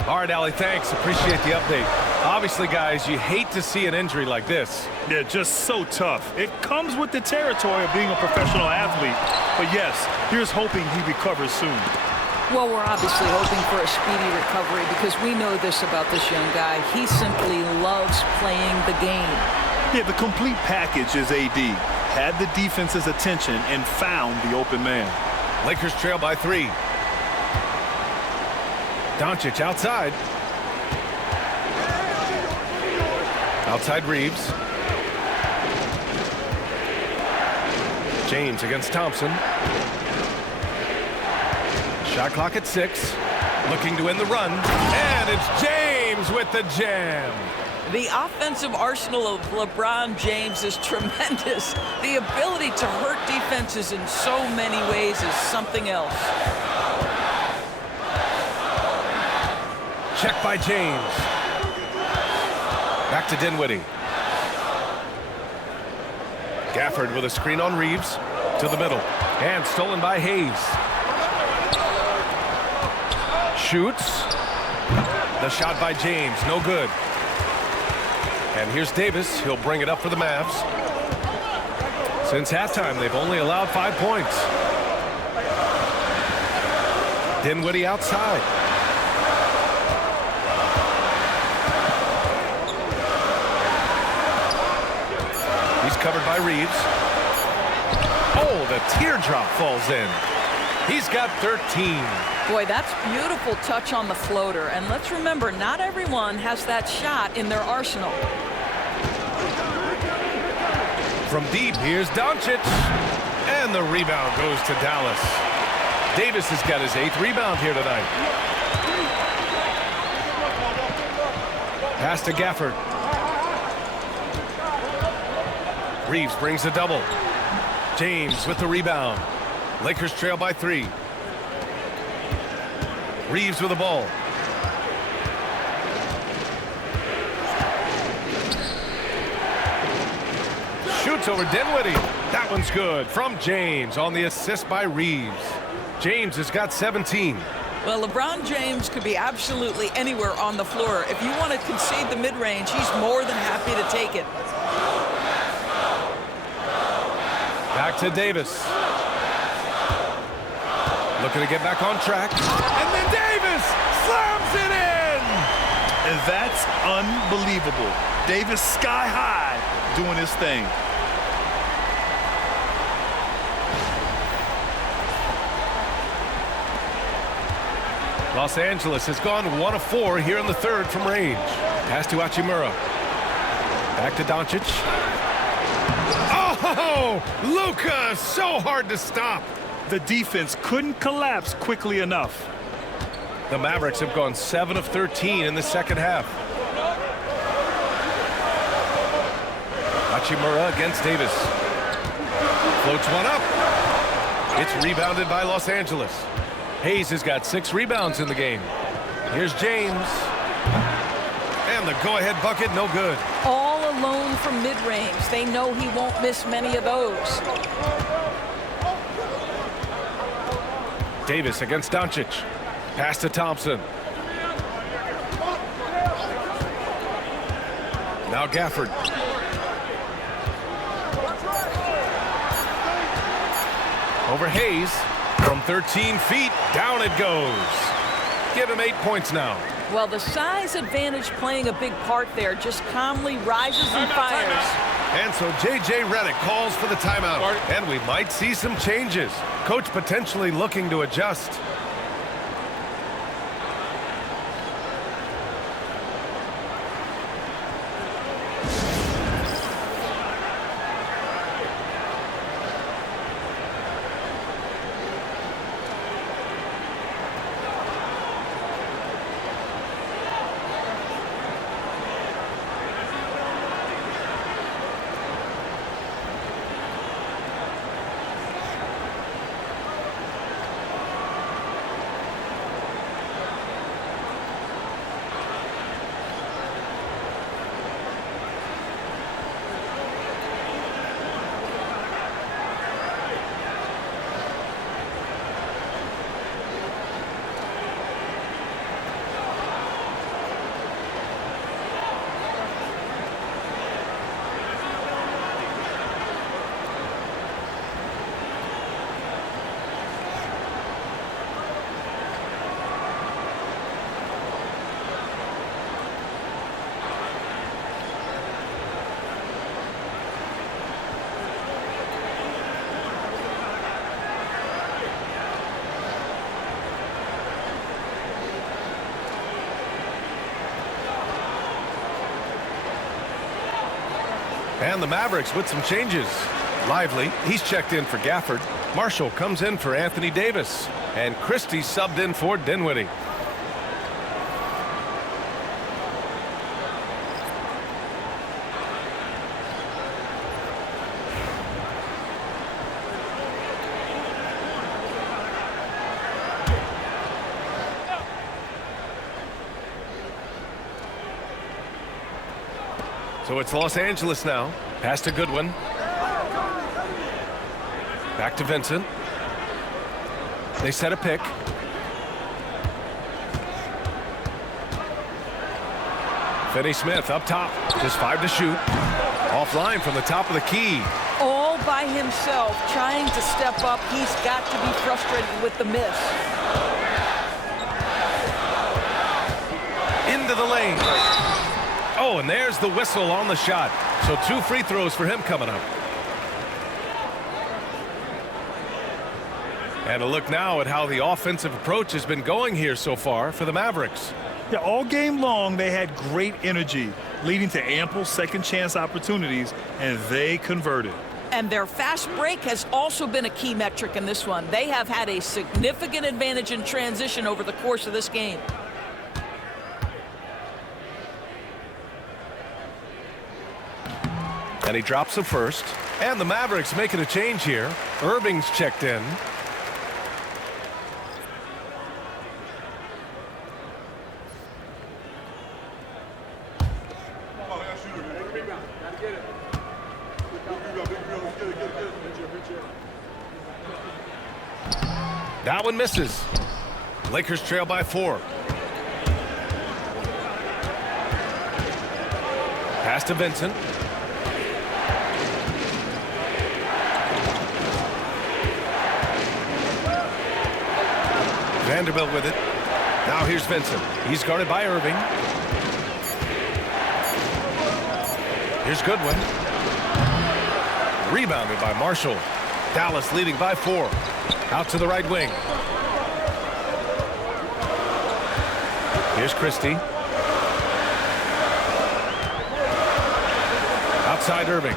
All right, Allie, thanks. Appreciate the update. Obviously, guys, you hate to see an injury like this. Yeah, just so tough. It comes with the territory of being a professional athlete. But yes, here's hoping he recovers soon. Well, we're obviously hoping for a speedy recovery because we know this about this young guy. He simply loves playing the game. Yeah, the complete package is AD. Had the defense's attention and found the open man. Lakers trail by 3. Doncic outside. Outside Reeves. James against Thompson. Shot clock at 6. Looking to win the run. And it's James with the jam. The offensive arsenal of LeBron James is tremendous. The ability to hurt defenses in so many ways is something else. Check by James. Back to Dinwiddie. Gafford with a screen on Reeves. To the middle. And stolen by Hayes. Shoots. The shot by James, no good. And here's Davis. He'll bring it up for the Mavs. Since halftime, they've only allowed 5 points. Dinwiddie outside. He's covered by Reeves. Oh, the teardrop falls in. He's got 13. Boy, that's beautiful touch on the floater. And let's remember, not everyone has that shot in their arsenal. From deep, here's Doncic. And the rebound goes to Dallas. Davis has got his 8th rebound here tonight. Pass to Gafford. Reeves brings the double. James with the rebound. Lakers trail by 3. Reeves with the ball. Shoots over Dinwiddie. That one's good from James on the assist by Reeves. James has got 17. Well, LeBron James could be absolutely anywhere on the floor. If you want to concede the mid-range, he's more than happy to take it. Back to Davis. Looking to get back on track. And then Davis slams it in! And that's unbelievable. Davis sky high doing his thing. Los Angeles has gone 1 of 4 here in the third from range. Pass to Hachimura. Back to Doncic. Oh, Luka, so hard to stop. The defense couldn't collapse quickly enough. The Mavericks have gone 7 of 13 in the second half. Hachimura against Davis. Floats one up. It's rebounded by Los Angeles. Hayes has got 6 rebounds in the game. Here's James. And the go-ahead bucket, no good. All alone from mid-range. They know he won't miss many of those. Davis against Doncic. Pass to Thompson. Now Gafford. Over Hayes. From 13 feet, down it goes. Give him 8 points now. Well, the size advantage playing a big part there. Just calmly rises and fires. And so J.J. Redick calls for the timeout. And we might see some changes. Coach potentially looking to adjust. And the Mavericks with some changes. Lively, he's checked in for Gafford. Marshall comes in for Anthony Davis. And Christie subbed in for Dinwiddie. So it's Los Angeles now. Pass to Goodwin. Back to Vincent. They set a pick. Finney-Smith up top. Just 5 to shoot. Offline from the top of the key. All by himself, trying to step up. He's got to be frustrated with the miss. Into the lane. Oh, and there's the whistle on the shot. So 2 free throws for him coming up. And a look now at how the offensive approach has been going here so far for the Mavericks. Yeah, all game long, they had great energy, leading to ample second chance opportunities, and they converted. And their fast break has also been a key metric in this one. They have had a significant advantage in transition over the course of this game. And he drops the first. And the Mavericks making a change here. Irving's checked in. That one misses. Lakers trail by 4. Pass to Vincent. Vanderbilt with it. Now here's Vincent. He's guarded by Irving. Here's Goodwin. Rebounded by Marshall. Dallas leading by 4. Out to the right wing. Here's Christie. Outside Irving.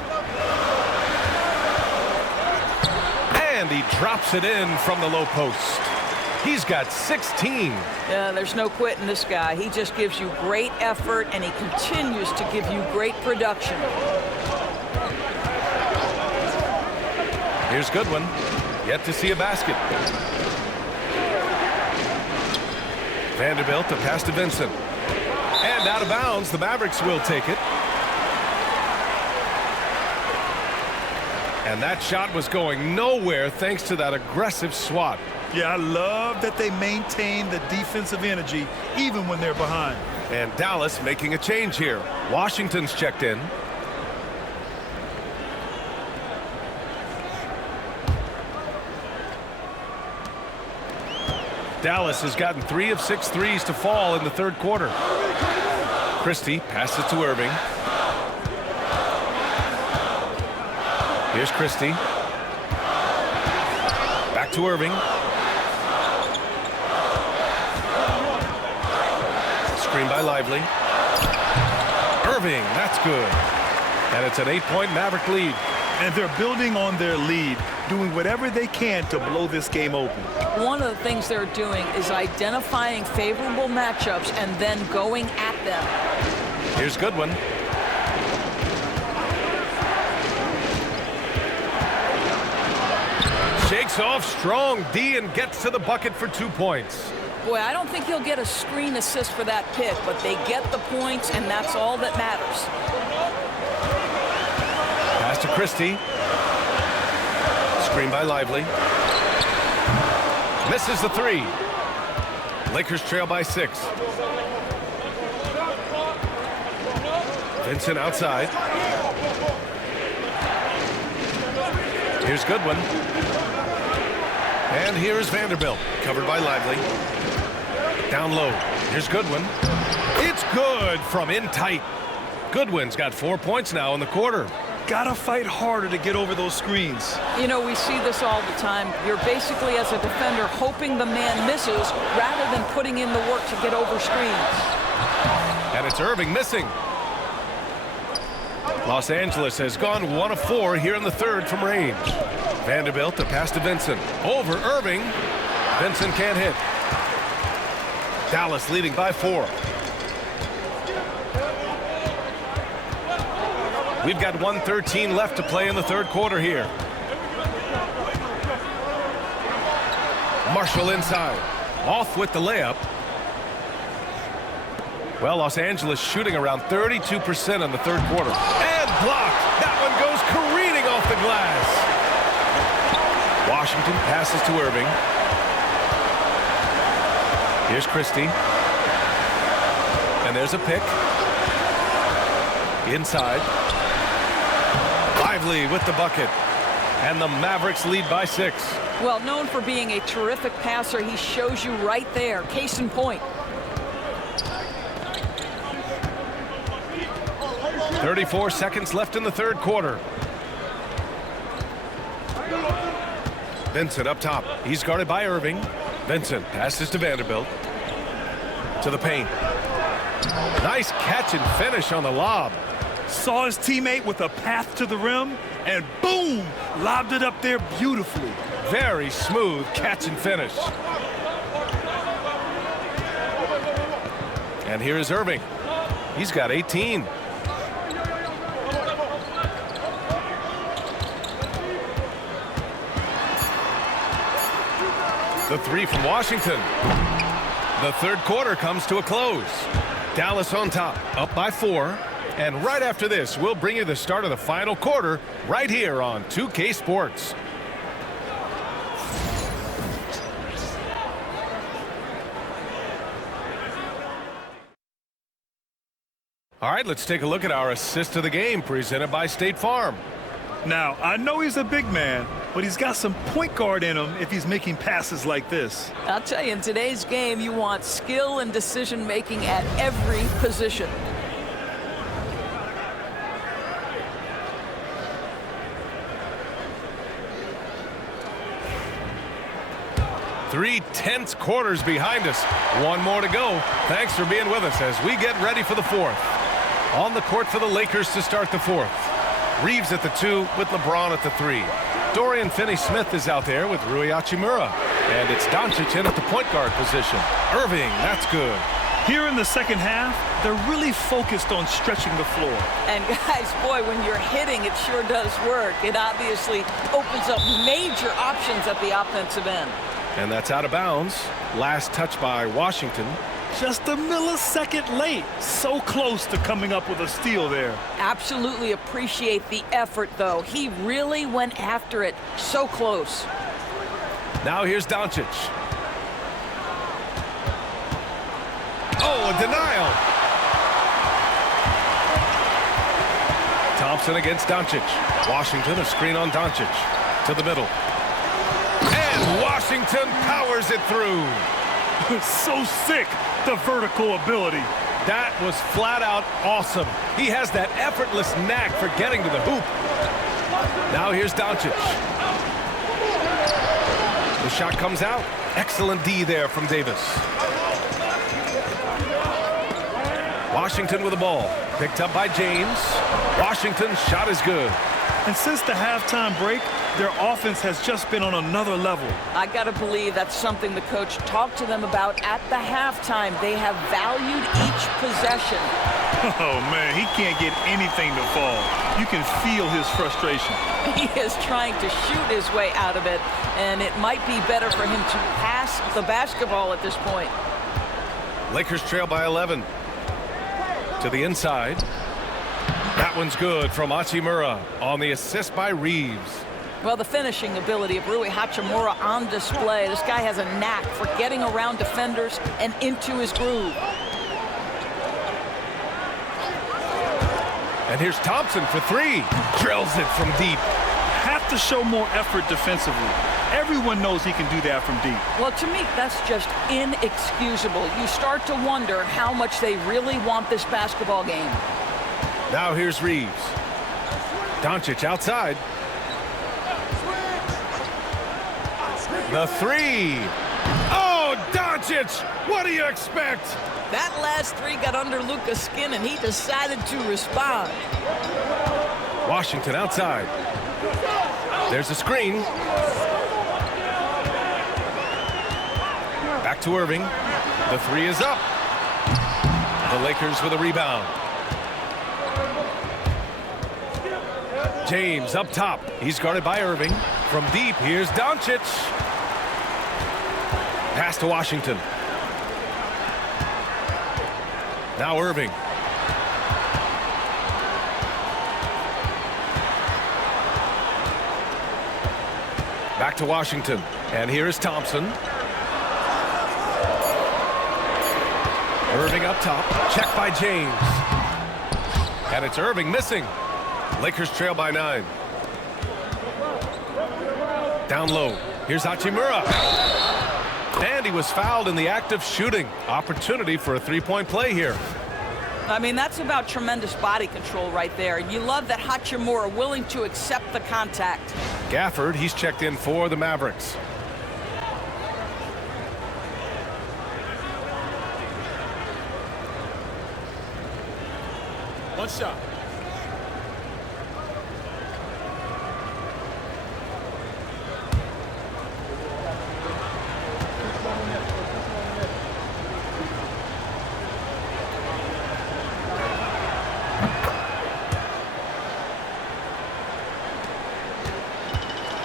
And he drops it in from the low post. He's got 16. Yeah, there's no quitting this guy. He just gives you great effort, and he continues to give you great production. Here's Goodwin. Yet to see a basket. Vanderbilt to pass to Vincent. And out of bounds, the Mavericks will take it. And that shot was going nowhere thanks to that aggressive swat. Yeah, I love that they maintain the defensive energy even when they're behind. And Dallas making a change here. Washington's checked in. Dallas has gotten 3 of 6 threes to fall in the third quarter. Christie passes to Irving. Here's Christie. Back to Irving. Screen by Lively. Irving, that's good. And it's an 8-point Maverick lead. And they're building on their lead, doing whatever they can to blow this game open. One of the things they're doing is identifying favorable matchups and then going at them. Here's Goodwin. Shakes off strong D and gets to the bucket for 2 points. Boy, I don't think he'll get a screen assist for that pick, but they get the points, and that's all that matters. Pass to Christie. Screen by Lively. Misses the 3. Lakers trail by 6. Vincent outside. Here's Goodwin. And here is Vanderbilt, covered by Lively. Down low. Here's Goodwin. It's good from in tight. Goodwin's got 4 points now in the quarter. Gotta fight harder to get over those screens. You know, we see this all the time. You're basically, as a defender, hoping the man misses rather than putting in the work to get over screens. And it's Irving missing. Los Angeles has gone 1 of 4 here in the third from range. Vanderbilt to pass to Vincent. Over Irving. Vincent can't hit. Dallas leading by 4. We've got 1:13 left to play in the third quarter here. Marshall inside. Off with the layup. Well, Los Angeles shooting around 32% in the third quarter. And blocked. That one goes careening off the glass. Washington passes to Irving. Here's Christie. And there's a pick. Inside. Lively with the bucket. And the Mavericks lead by 6. Well, known for being a terrific passer, he shows you right there. Case in point. 34 seconds left in the third quarter. Vincent up top. He's guarded by Irving. Vincent passes to Vanderbilt. To the paint. Nice catch and finish on the lob. Saw his teammate with a path to the rim, and boom! Lobbed it up there beautifully. Very smooth catch and finish. And here is Irving. He's got 18. The 3 from Washington. The third quarter comes to a close. Dallas on top, up by 4. And right after this, we'll bring you the start of the final quarter right here on 2K Sports. All right, let's take a look at our assist of the game presented by State Farm. Now, I know he's a big man, but he's got some point guard in him if he's making passes like this. I'll tell you, in today's game, you want skill and decision-making at every position. Three tense quarters behind us. One more to go. Thanks for being with us as we get ready for the fourth. On the court for the Lakers to start the fourth. Reeves at the 2 with LeBron at the 3. Dorian Finney-Smith is out there with Rui Hachimura. And it's Doncic in at the point guard position. Irving, that's good. Here in the second half, they're really focused on stretching the floor. And guys, boy, when you're hitting, it sure does work. It obviously opens up major options at the offensive end. And that's out of bounds. Last touch by Washington. Just a millisecond late. So close to coming up with a steal there. Absolutely appreciate the effort, though. He really went after it. So close. Now here's Doncic. Oh, a denial. Thompson against Doncic. Washington, a screen on Doncic. To the middle. And Washington powers it through. So sick, the vertical ability. That was flat out awesome. He has that effortless knack for getting to the hoop. Now here's Doncic. The shot comes out. Excellent D there from Davis. Washington with the ball. Picked up by James. Washington's shot is good. And since the halftime break, their offense has just been on another level. I got to believe that's something the coach talked to them about at the halftime. They have valued each possession. Oh, man, he can't get anything to fall. You can feel his frustration. He is trying to shoot his way out of it, and it might be better for him to pass the basketball at this point. Lakers trail by 11. To the inside. That one's good from Hachimura on the assist by Reeves. Well, the finishing ability of Rui Hachimura on display. This guy has a knack for getting around defenders and into his groove. And here's Thompson for 3. Drills it from deep. Have to show more effort defensively. Everyone knows he can do that from deep. Well, to me, that's just inexcusable. You start to wonder how much they really want this basketball game. Now here's Reeves. Doncic outside. The 3. Oh, Doncic Doncic, what do you expect? That last three got under Luka's skin, and he decided to respond. Washington outside. There's a screen. Back to Irving. The three is up. The Lakers with a rebound. James up top. He's guarded by Irving. From deep, here's Doncic. Pass to Washington. Now Irving. Back to Washington. And here is Thompson. Irving up top. Check by James. And it's Irving missing. Lakers trail by 9. Down low. Here's Hachimura. And he was fouled in the act of shooting. Opportunity for a three-point play here. I mean, that's about tremendous body control right there. You love that Hachimura willing to accept the contact. Gafford, he's checked in for the Mavericks. One shot.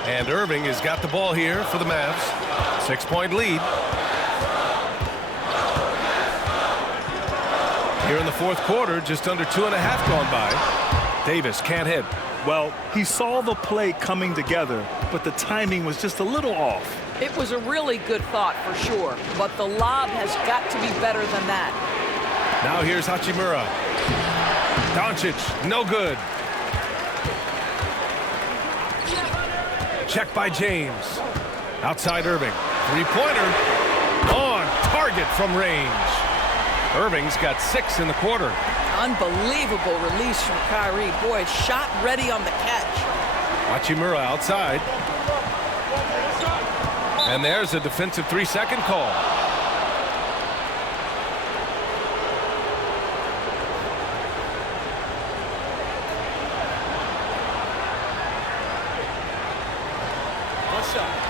And Irving has got the ball here for the Mavs. 6-point lead. Here in the fourth quarter, just under 2.5 gone by. Davis can't hit. Well, he saw the play coming together, but the timing was just a little off. It was a really good thought for sure, but the lob has got to be better than that. Now here's Hachimura. Doncic, no good. Check by James. Outside Irving. Three-pointer. On target from range. Irving's got 6 in the quarter. Unbelievable release from Kyrie. Boy, shot ready on the catch. Hachimura outside. And there's a defensive 3-second call. One shot.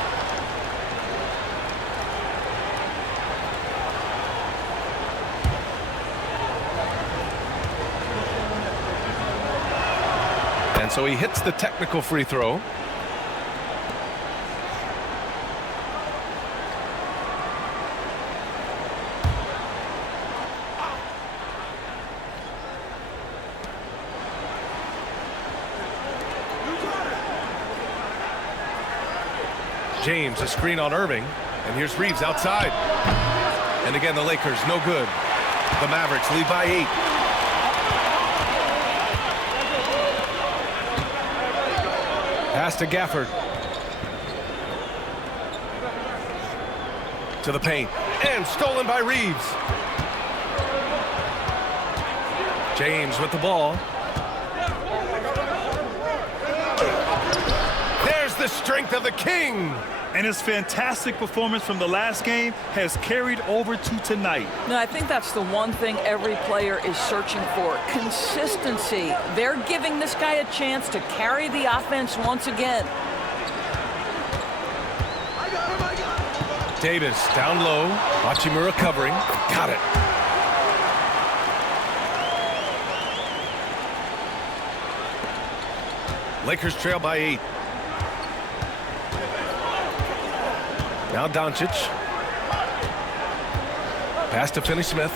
And so he hits the technical free throw. James, a screen on Irving. And here's Reeves outside. And again, the Lakers, no good. The Mavericks lead by 8. Pass to Gafford. To the paint. And stolen by Reeves. James with the ball. There's the strength of the king. And his fantastic performance from the last game has carried over to tonight. No, I think that's the one thing every player is searching for. Consistency. They're giving this guy a chance to carry the offense once again. Davis down low. Hachimura covering. Got it. Lakers trail by 8. Now Doncic. Pass to Finney-Smith.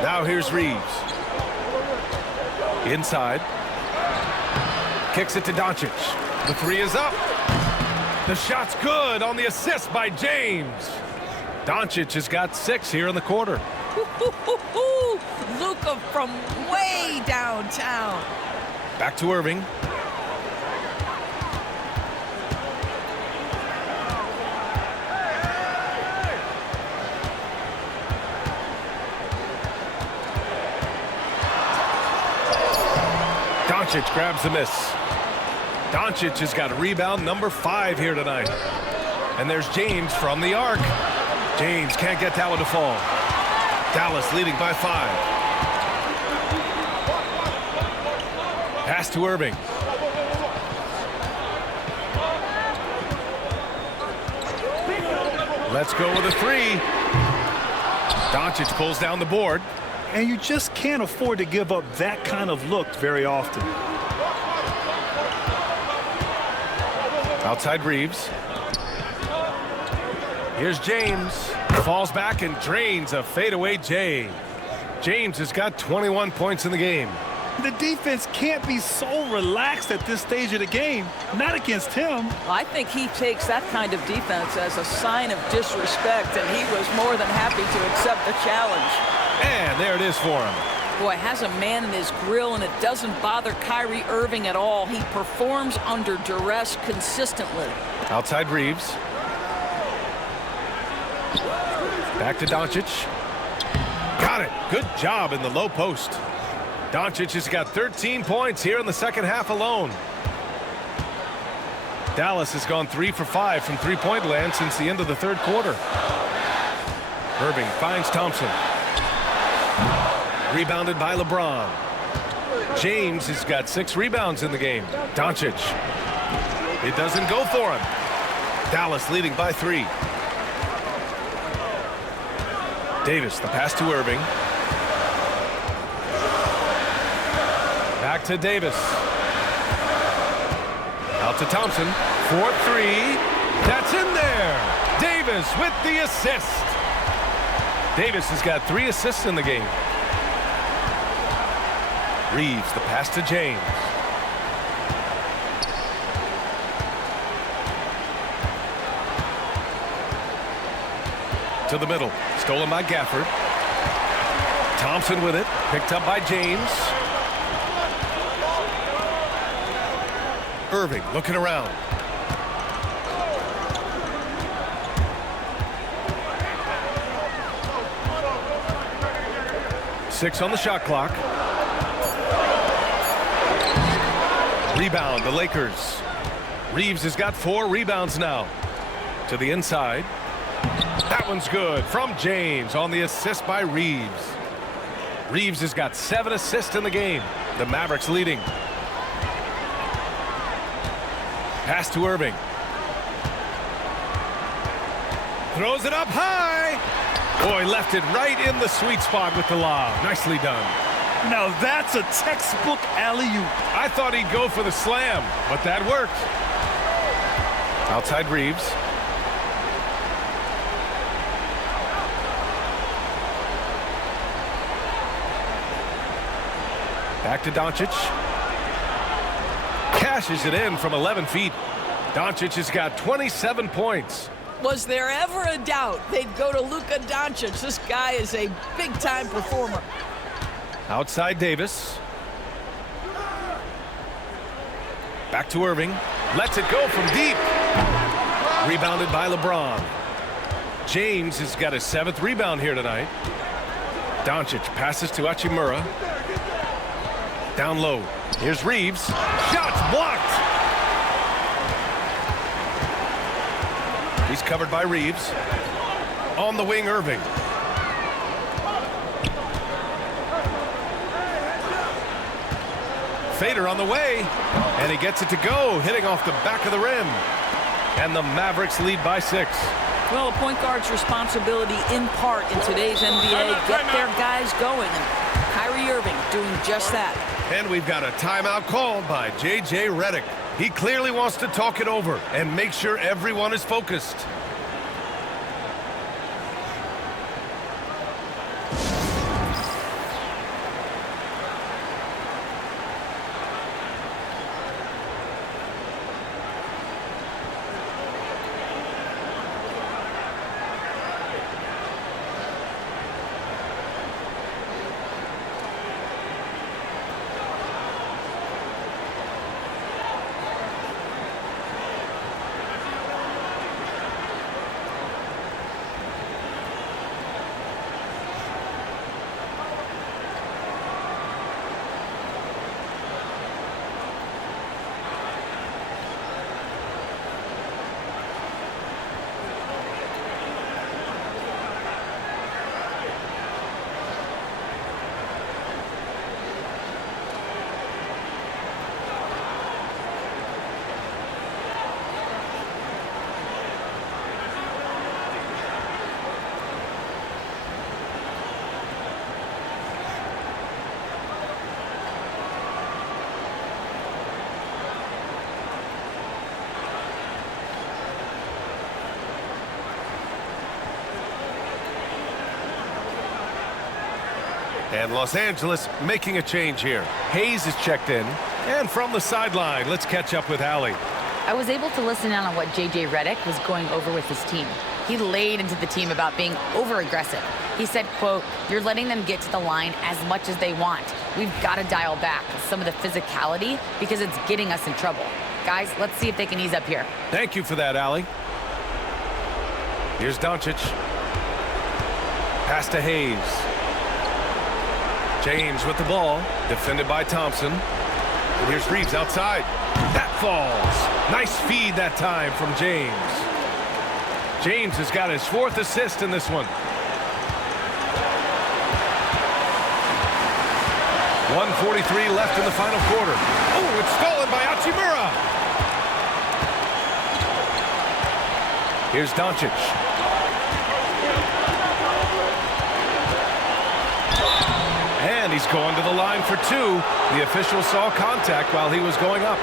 Now here's Reeves. Inside. Kicks it to Doncic. The three is up. The shot's good on the assist by James. Doncic has got 6 here in the quarter. Luka from way downtown. Back to Irving. Doncic grabs the miss. Doncic has got rebound number 5 here tonight. And there's James from the arc. James can't get that one to fall. Dallas leading by 5. Pass to Irving. Let's go with a 3. Doncic pulls down the board. And you just can't afford to give up that kind of look very often. Outside Reeves. Here's James. Falls back and drains a fadeaway J. James has got 21 points in the game. The defense can't be so relaxed at this stage of the game. Not against him. I think he takes that kind of defense as a sign of disrespect, and he was more than happy to accept the challenge. And there it is for him. Boy, has a man in his grill, and it doesn't bother Kyrie Irving at all. He performs under duress consistently. Outside Reeves. Back to Doncic. Got it. Good job in the low post. Doncic has got 13 points here in the second half alone. Dallas has gone 3 for 5 from three-point land since the end of the third quarter. Irving finds Thompson. Rebounded by LeBron. James has got 6 rebounds in the game. Doncic. It doesn't go for him. Dallas leading by 3. Davis, the pass to Irving. Back to Davis. Out to Thompson. 4-3. That's in there. Davis with the assist. Davis has got 3 assists in the game. Reeves, the pass to James. To the middle. Stolen by Gafford. Thompson with it. Picked up by James. Irving looking around. Six on the shot clock. Rebound, the Lakers. Reeves has got 4 rebounds now. To the inside. That one's good from James on the assist by Reeves. Reeves has got 7 assists in the game. The Mavericks leading. Pass to Irving. Throws it up high. Boy, left it right in the sweet spot with the lob. Nicely done. Now that's a textbook alley-oop. I thought he'd go for the slam, but that worked. Outside Reeves. Back to Doncic. Cashes it in from 11 feet. Doncic has got 27 points. Was there ever a doubt they'd go to Luka Doncic? This guy is a big-time performer. Outside Davis. Back to Irving. Lets it go from deep. Rebounded by LeBron. James has got his 7th rebound here tonight. Doncic passes to Hachimura. Down low. Here's Reeves. Shots blocked. He's covered by Reeves. On the wing, Irving. Fader on the way. And he gets it to go, hitting off the back of the rim. And the Mavericks lead by 6. Well, a point guard's responsibility in part in today's NBA, get their guys going. And Kyrie Irving doing just that. And we've got a timeout called by J.J. Redick. He clearly wants to talk it over and make sure everyone is focused. And Los Angeles making a change here. Hayes is checked in. And from the sideline, let's catch up with Allie. I was able to listen in on what J.J. Redick was going over with his team. He laid into the team about being over-aggressive. He said, quote, "You're letting them get to the line as much as they want. We've got to dial back some of the physicality because it's getting us in trouble. Guys, let's see if they can ease up here." Thank you for that, Allie. Here's Doncic. Pass to Hayes. James with the ball, defended by Thompson. And here's Reeves outside. That falls. Nice feed that time from James. James has got his 4th assist in this one. 1:43 left in the final quarter. Oh, it's stolen by Hachimura. Here's Doncic. And he's going to the line for 2. The official saw contact while he was going up.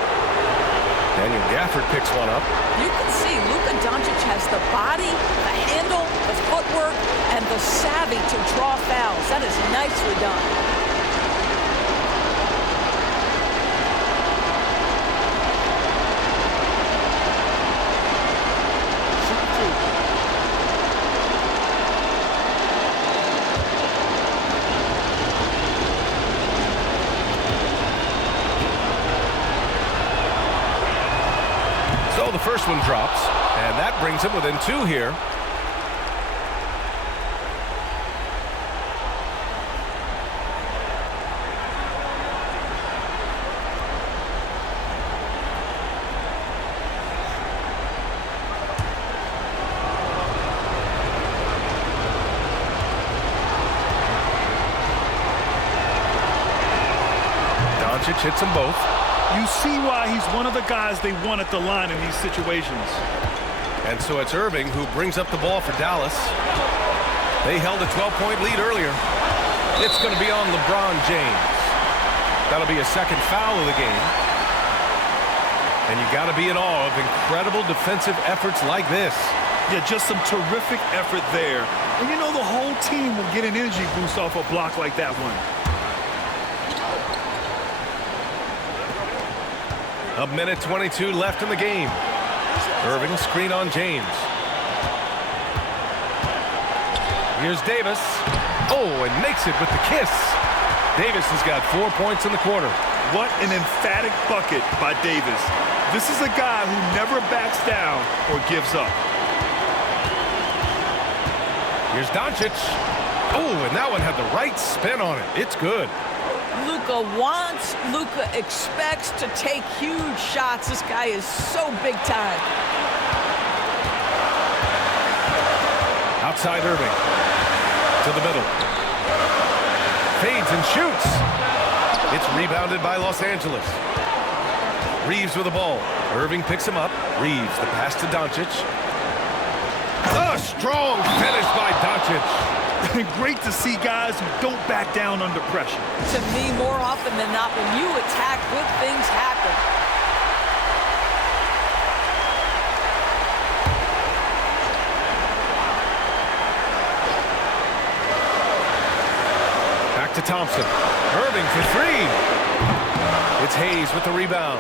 Daniel Gafford picks one up. You can see Luka Doncic has the body, the handle, the footwork, and the savvy to draw fouls. That is nicely done. So the first one drops, and that brings him within 2 here. Doncic hits them both. You see why he's one of the guys they want at the line in these situations. And so it's Irving who brings up the ball for Dallas. They held a 12-point lead earlier. It's going to be on LeBron James. That'll be a second foul of the game. And you got to be in awe of incredible defensive efforts like this. Yeah, just some terrific effort there. And you know the whole team will get an energy boost off a block like that one. A minute 22 left in the game. Irving screen on James. Here's Davis. Oh, and makes it with the kiss. Davis has got 4 points in the quarter. What an emphatic bucket by Davis. This is a guy who never backs down or gives up. Here's Doncic. Oh, and that one had the right spin on it. It's good. Luka wants, Luka expects to take huge shots. This guy is so big time. Outside Irving. To the middle. Fades and shoots. It's rebounded by Los Angeles. Reeves with the ball. Irving picks him up. Reeves, the pass to Doncic. A strong finish by Doncic. Great to see guys who don't back down under pressure. To me, more often than not, when you attack, good things happen. Back to Thompson. Irving for 3. It's Hayes with the rebound.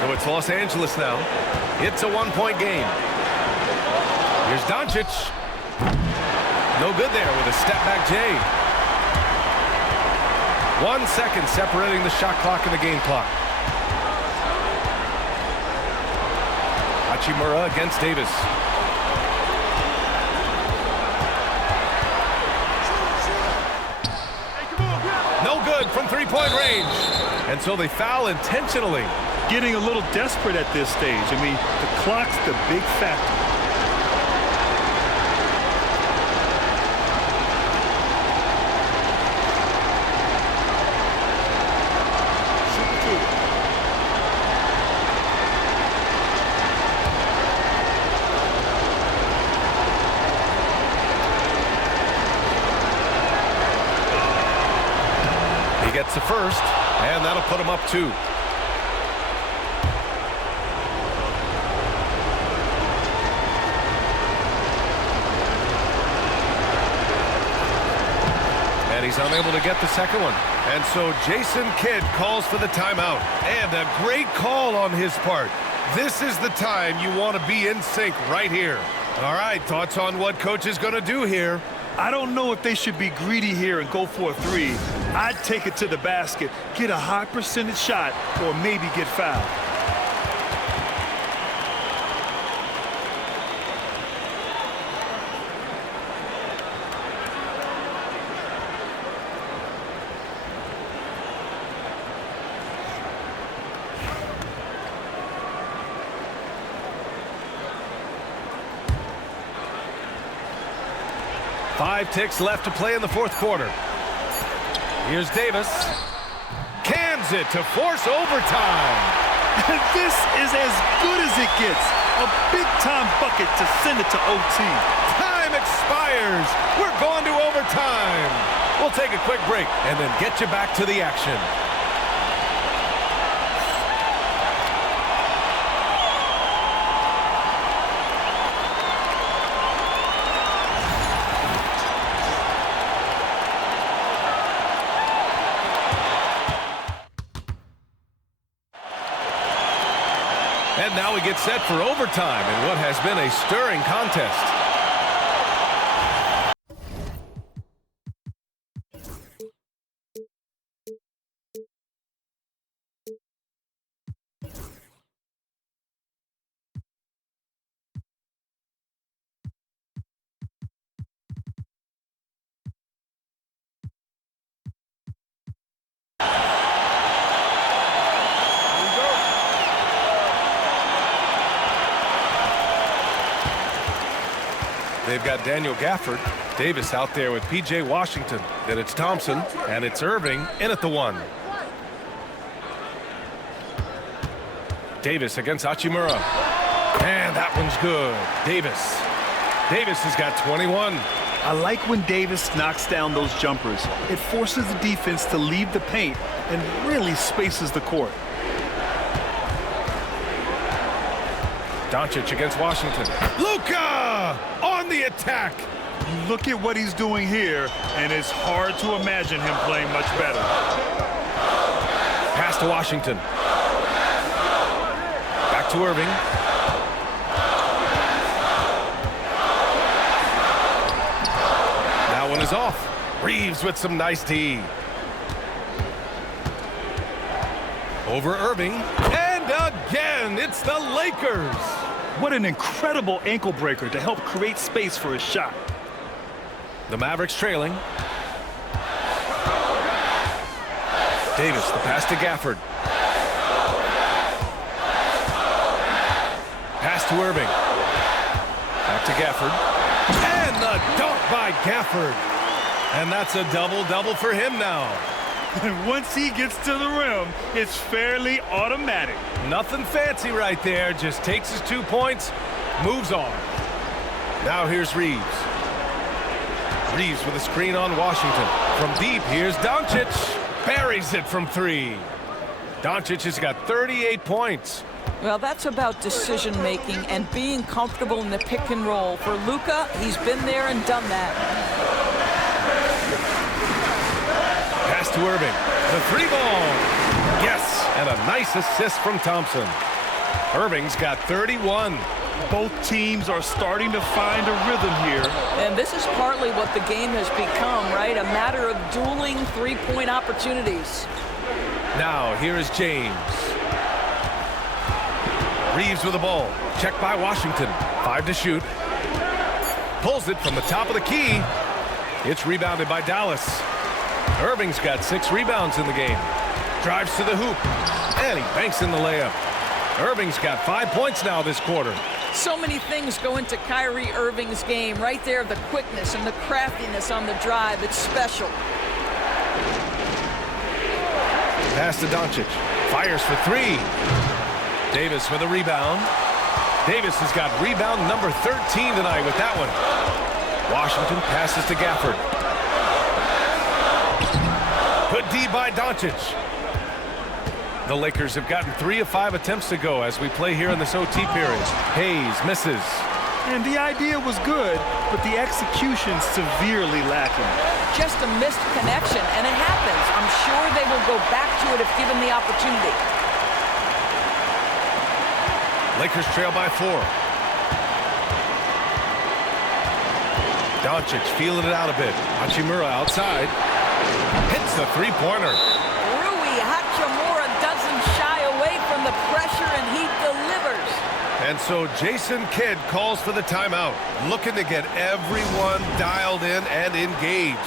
So it's Los Angeles now. It's a 1-point game. Here's Doncic. No good there with a step-back J. 1 second separating the shot clock and the game clock. Hachimura against Davis. No good from 3-point range. And so they foul intentionally. Getting a little desperate at this stage. I mean, the clock's the big factor. Gets the first, and that'll put him up 2. And he's unable to get the second one. And so Jason Kidd calls for the timeout. And a great call on his part. This is the time you want to be in sync right here. All right, thoughts on what coach is going to do here? I don't know if they should be greedy here and go for a three. I'd take it to the basket, get a high percentage shot, or maybe get fouled. Five ticks left to play in the fourth quarter. Here's Davis. Cans it to force overtime. This is as good as it gets. A big-time bucket to send it to OT. Time expires. We're going to overtime. We'll take a quick break and then get you back to the action. And now we get set for overtime in what has been a stirring contest. They've got Daniel Gafford. Davis out there with P.J. Washington. Then it's Thompson, and it's Irving in at the one. Davis against Hachimura. And that one's good. Davis has got 21. I like when Davis knocks down those jumpers. It forces the defense to leave the paint and really spaces the court. Doncic against Washington. Luka on the attack. Look at what he's doing here, and it's hard to imagine him playing much better. Pass to Washington. Back to Irving. That one is off. Reeves with some nice D. Over Irving. And again, it's the Lakers. What an incredible ankle breaker to help create space for his shot. The Mavericks trailing. Davis, the pass to Gafford. Pass to Irving. Back to Gafford. And the dunk by Gafford. And that's a double-double for him now. And once he gets to the rim, it's fairly automatic. Nothing fancy right there. Just takes his 2 points, moves on. Now here's Reeves. Reeves with a screen on Washington. From deep, here's Doncic. Buries it from three. Doncic has got 38 points. Well, that's about decision-making and being comfortable in the pick and roll. For Luka, he's been there and done that. Pass to Irving. The three ball. Yes, and a nice assist from Thompson. Irving's got 31. Both teams are starting to find a rhythm here. And this is partly what the game has become, right? A matter of dueling three-point opportunities. Now, here is James. Reeves with the ball. Checked by Washington. 5 to shoot. Pulls it from the top of the key. It's rebounded by Dallas. Irving's got 6 rebounds in the game. Drives to the hoop. And he banks in the layup. Irving's got 5 points now this quarter. So many things go into Kyrie Irving's game. Right there, the quickness and the craftiness on the drive. It's special. Pass to Doncic. Fires for 3. Davis with a rebound. Davis has got rebound number 13 tonight with that one. Washington passes to Gafford. Good D by Doncic. The Lakers have gotten 3 of 5 attempts to go as we play here in this OT period. Hayes misses. And the idea was good, but the execution severely lacking. Just a missed connection, and it happens. I'm sure they will go back to it if given the opportunity. Lakers trail by 4. Doncic feeling it out a bit. Hachimura outside. Hits the three-pointer. Rui Hachimura doesn't shy away from the pressure, and he delivers. And so Jason Kidd calls for the timeout, looking to get everyone dialed in and engaged.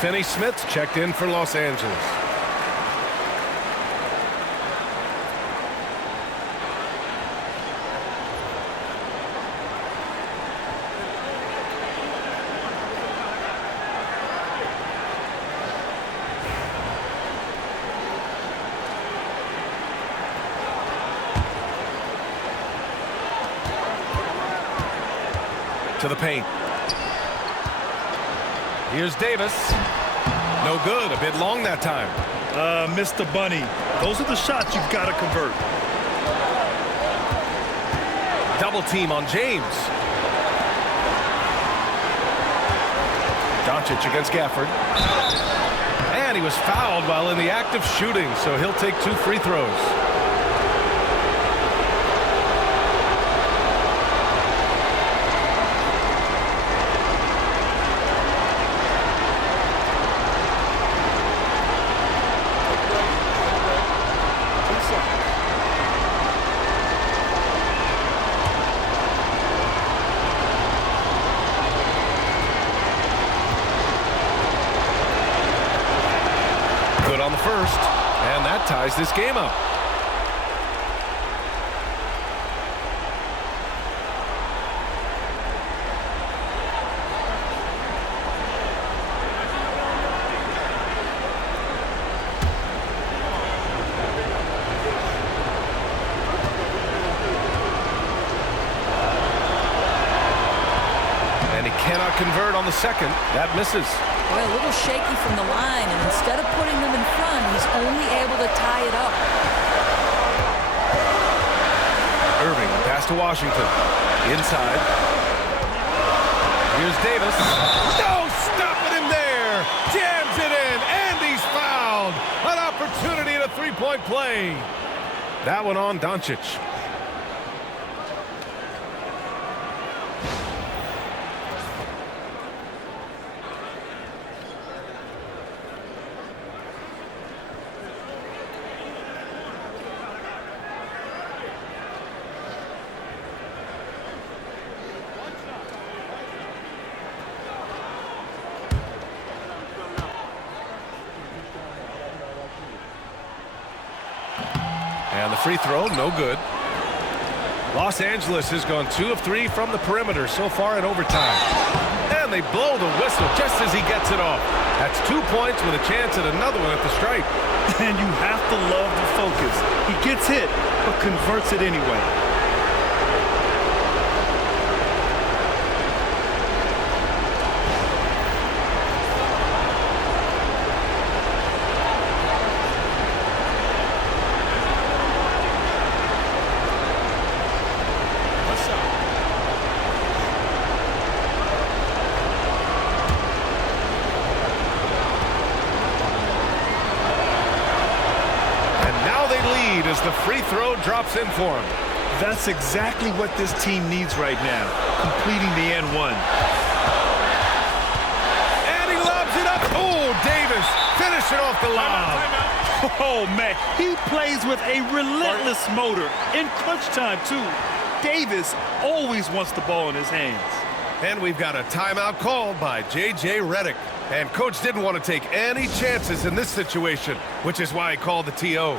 Finney Smith's checked in for Los Angeles. To the paint. Here's Davis. No good. A bit long that time. Mr. Bunny. Those are the shots you've got to convert. Double team on James. Doncic against Gafford. And he was fouled while in the act of shooting, so he'll take 2 free throws. On the first, and that ties this game up. And he cannot convert on the second. That misses. Well, a little shaky from the line, and instead of putting them in front, he's only able to tie it up. Irving, pass to Washington. Inside. Here's Davis. No, stopping him there. Jams it in, and he's fouled. An opportunity at a three-point play. That one on Doncic. And the free throw, no good. Los Angeles has gone 2 of 3 from the perimeter so far in overtime. And they blow the whistle just as he gets it off. That's 2 points with a chance at another one at the stripe. And you have to love the focus. He gets hit, but converts it anyway. lead as the free throw drops in for him. That's exactly what this team needs right now, completing the N one. And he lobs it up. Oh, Davis finishing off the lob. Oh, man, he plays with a relentless motor in crunch time, too. Davis always wants the ball in his hands. And we've got a timeout called by J.J. Redick. And coach didn't want to take any chances in this situation, which is why he called the TO.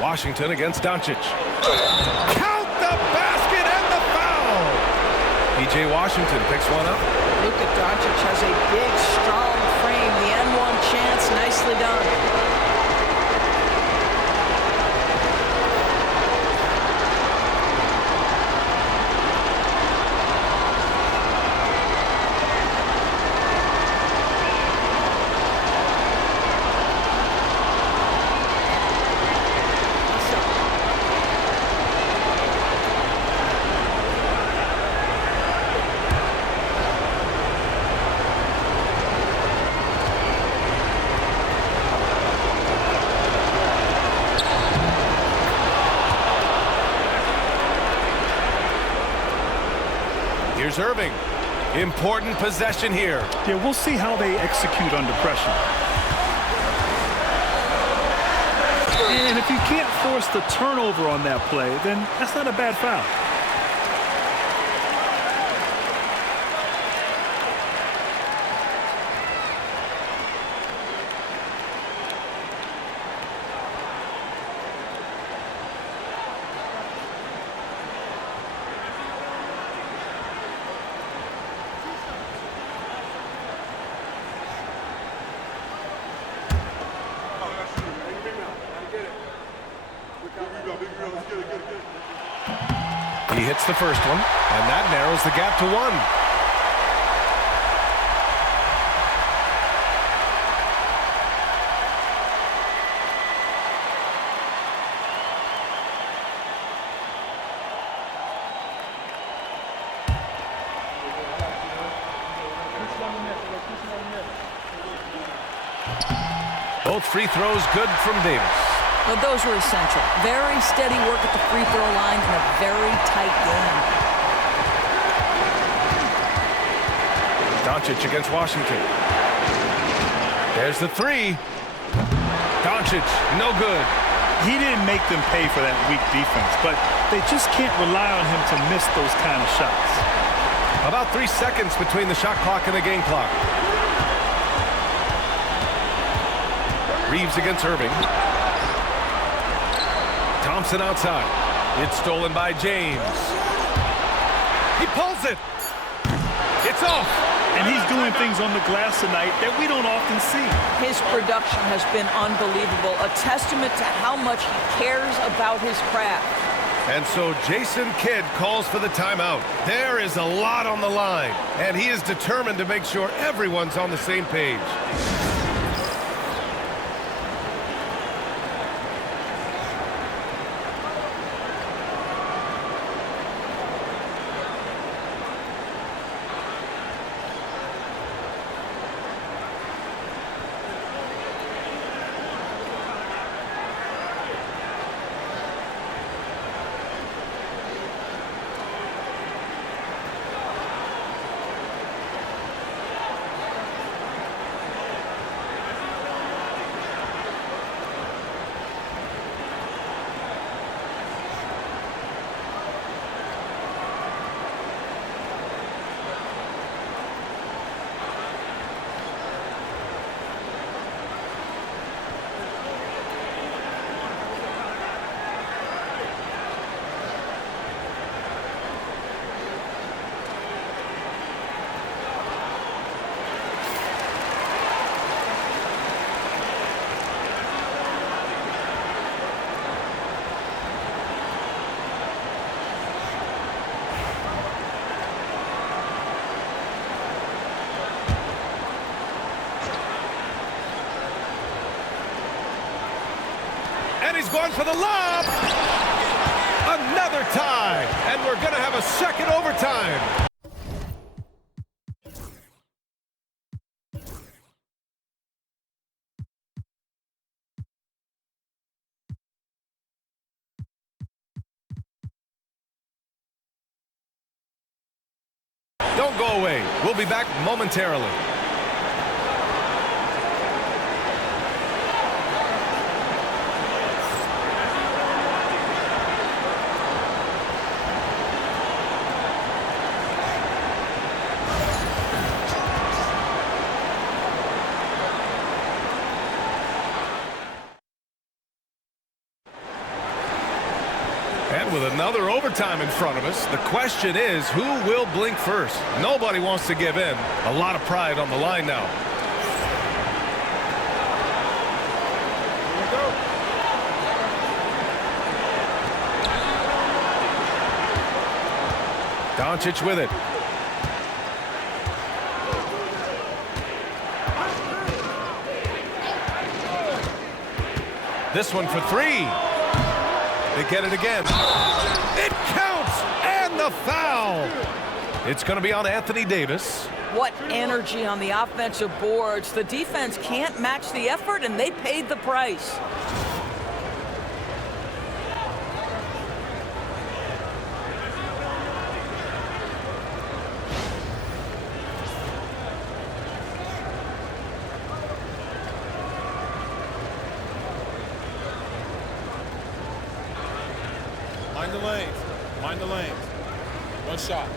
Washington against Doncic. Count the basket and the foul! P.J. Washington picks one up. Luka Doncic has a big, strong frame. The N1 chance, nicely done. Here's Irving. Important possession here. Yeah, we'll see how they execute under pressure. And if you can't force the turnover on that play, then that's not a bad foul. He hits the first one, and that narrows the gap to one. Both free throws good from Davis. Well, those were essential. Very steady work at the free throw line in a very tight game. Doncic against Washington. There's the three. Doncic, no good. He didn't make them pay for that weak defense, but they just can't rely on him to miss those kind of shots. About 3 seconds between the shot clock and the game clock. Reeves against Irving. Thompson outside. It's stolen by James. He pulls it. It's off. And he's doing things on the glass tonight that we don't often see. His production has been unbelievable, a testament to how much he cares about his craft. And so Jason Kidd calls for the timeout. There is a lot on the line, and he is determined to make sure everyone's on the same page. And he's going for the lob. Another tie. And we're going to have a second overtime. Don't go away. We'll be back momentarily. And with another overtime in front of us, the question is, who will blink first? Nobody wants to give in. A lot of pride on the line now. Doncic with it. This one for three. They get it again. It counts, and the foul. It's going to be on Anthony Davis. What energy on the offensive boards. The defense can't match the effort, and they paid the price. Mind the lanes. Mind the lanes. One shot.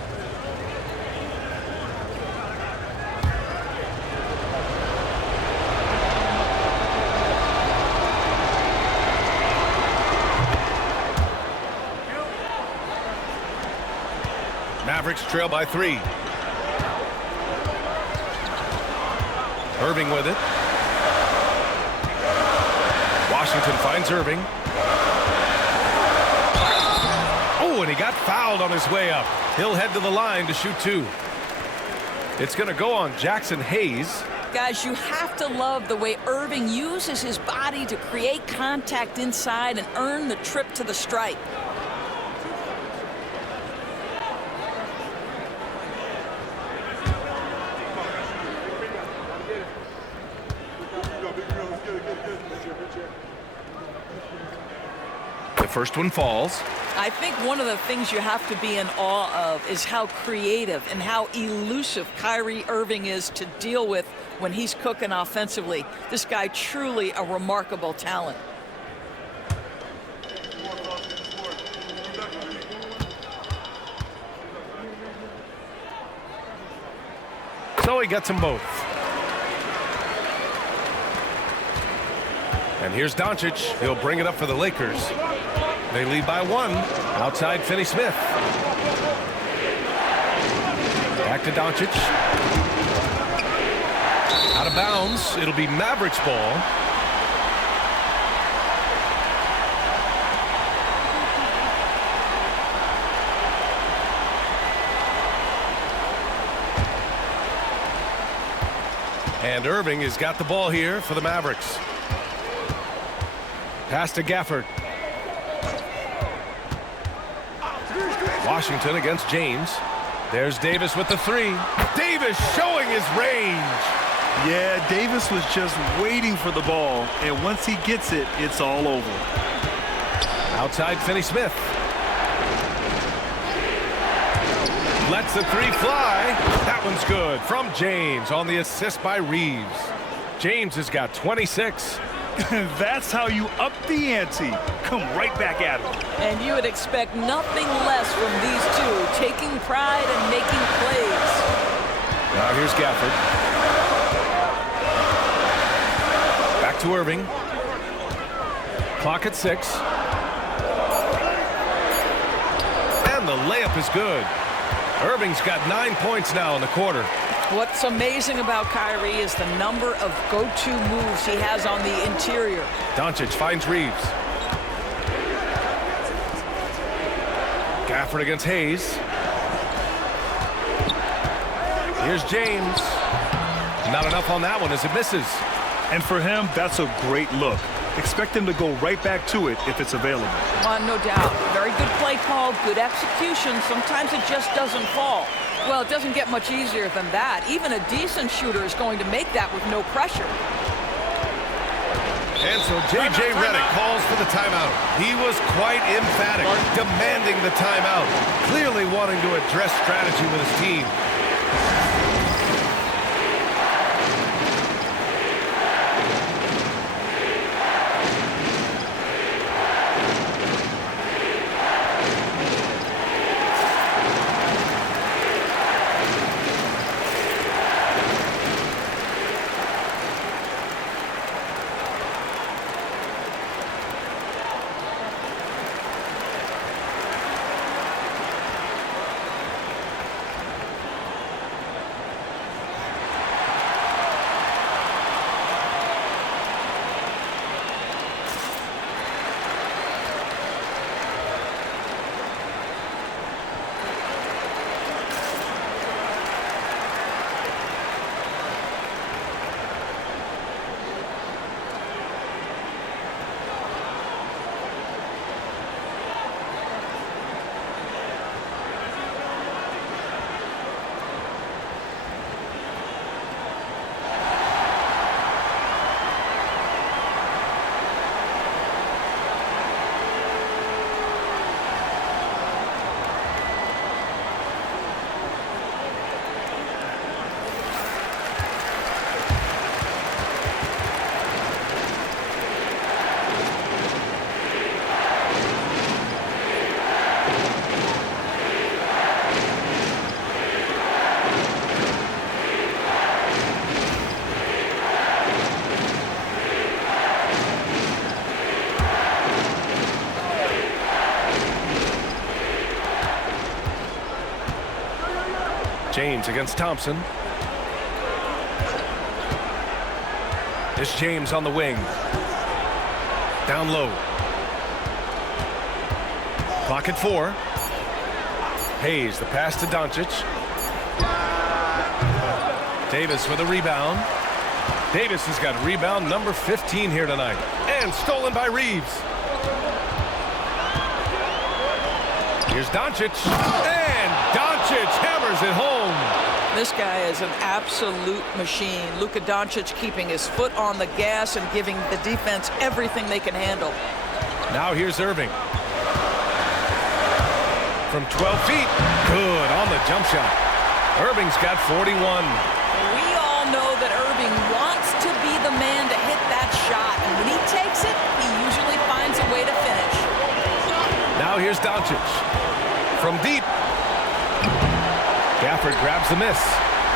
Mavericks trail by 3. Irving with it. Washington finds Irving. Oh, and he got fouled on his way up. He'll head to the line to shoot 2. It's going to go on Jackson Hayes. Guys, you have to love the way Irving uses his body to create contact inside and earn the trip to the stripe. The first one falls. I think one of the things you have to be in awe of is how creative and how elusive Kyrie Irving is to deal with when he's cooking offensively. This guy truly a remarkable talent. So he gets them both. And here's Doncic. He'll bring it up for the Lakers. They lead by 1. Outside Finney-Smith. Back to Doncic. Out of bounds. It'll be Mavericks ball. And Irving has got the ball here for the Mavericks. Pass to Gafford. Washington against James. There's Davis with the three. Davis showing his range. Yeah, Davis was just waiting for the ball, and once he gets it, it's all over. Outside Finney-Smith. Lets the three fly. That one's good from James on the assist by Reeves. James has got 26. That's how you up the ante. Come right back at him. And you would expect nothing less from these two, taking pride and making plays. Now here's Gafford. Back to Irving. Clock at 6. And the layup is good. Irving's got 9 points now in the quarter. What's amazing about Kyrie is the number of go-to moves he has on the interior. Doncic finds Reeves. Gafford against Hayes. Here's James. Not enough on that one as it misses. And for him, that's a great look. Expect him to go right back to it if it's available. No doubt. Very good play call, good execution. Sometimes it just doesn't fall. Well, it doesn't get much easier than that. Even a decent shooter is going to make that with no pressure. And so J.J. Redick calls for the timeout. He was quite emphatic, demanding the timeout, clearly wanting to address strategy with his team. James against Thompson. It's James on the wing. Down low. Clock at 4. Hayes, the pass to Doncic. Davis with a rebound. Davis has got rebound number 15 here tonight. And stolen by Reeves. Here's Doncic. And Doncic hammers it home. This guy is an absolute machine. Luka Doncic keeping his foot on the gas and giving the defense everything they can handle. Now here's Irving. From 12 feet. Good on the jump shot. Irving's got 41. We all know that Irving wants to be the man to hit that shot. And when he takes it, he usually finds a way to finish. Now here's Doncic. From deep. Gafford grabs the miss.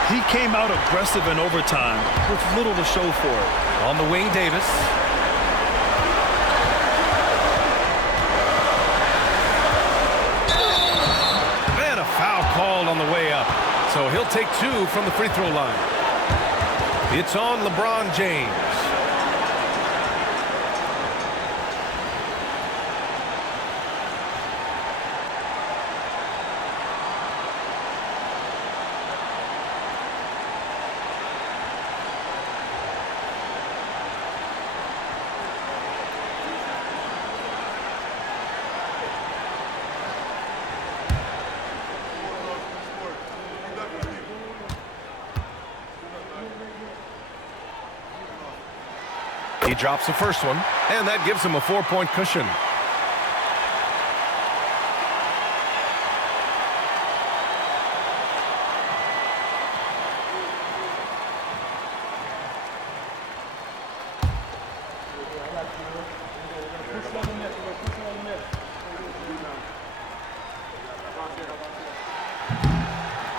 He came out aggressive in overtime with little to show for it. On the wing, Davis. And a foul called on the way up. So he'll take 2 from the free throw line. It's on LeBron James. He drops the first one, and that gives him a 4-point cushion.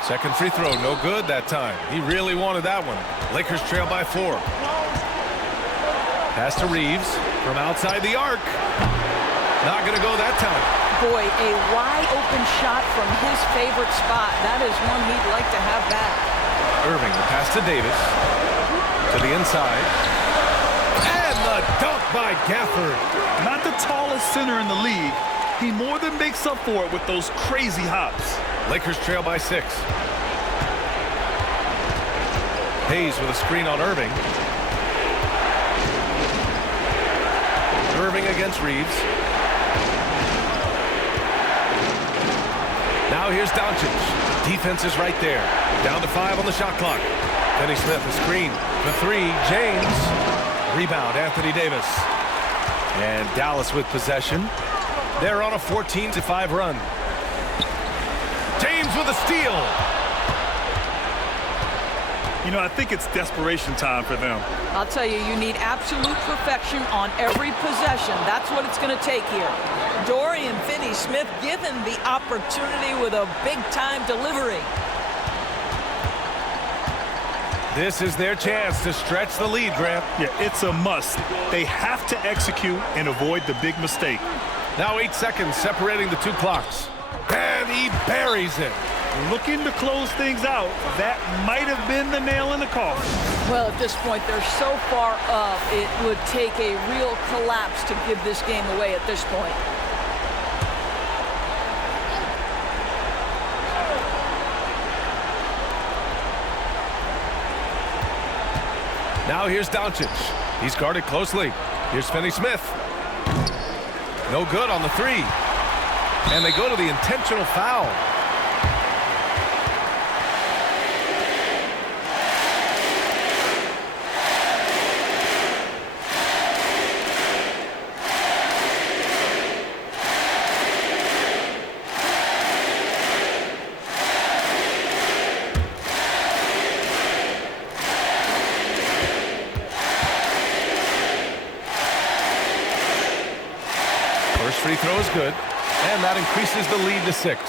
Second free throw, no good that time. He really wanted that one. Lakers trail by 4. Pass to Reeves from outside the arc. Not going to go that time. Boy, a wide-open shot from his favorite spot. That is one he'd like to have back. Irving, the pass to Davis. To the inside. And the dunk by Gafford. Not the tallest center in the league. He more than makes up for it with those crazy hops. Lakers trail by 6. Hayes with a screen on Irving. Irving against Reeves. Now here's Doncic. Defense is right there. Down to 5 on the shot clock. Finney Smith, a screen. The 3, James. Rebound, Anthony Davis. And Dallas with possession. They're on a 14-5 run. James with a steal. You know, I think it's desperation time for them. I'll tell you, you need absolute perfection on every possession. That's what it's going to take here. Dorian Finney-Smith given the opportunity with a big-time delivery. This is their chance to stretch the lead, Grant. Yeah, it's a must. They have to execute and avoid the big mistake. Now 8 seconds separating the 2 clocks. And he buries it. Looking to close things out. That might have been the nail in the coffin. Well, at this point, they're so far up, it would take a real collapse to give this game away at this point. Now here's Doncic. He's guarded closely. Here's Finney-Smith. No good on the 3. And they go to the intentional foul. First free throw is good, and that increases the lead to 6.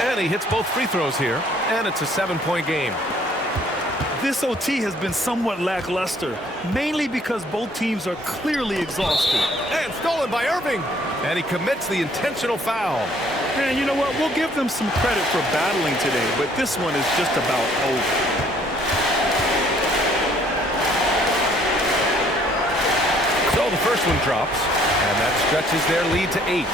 And he hits both free throws here, and it's a 7-point game. This OT has been somewhat lackluster, mainly because both teams are clearly exhausted. And stolen by Irving. And he commits the intentional foul. And you know what? We'll give them some credit for battling today, but this one is just about over. So the first one drops, and that stretches their lead to 8.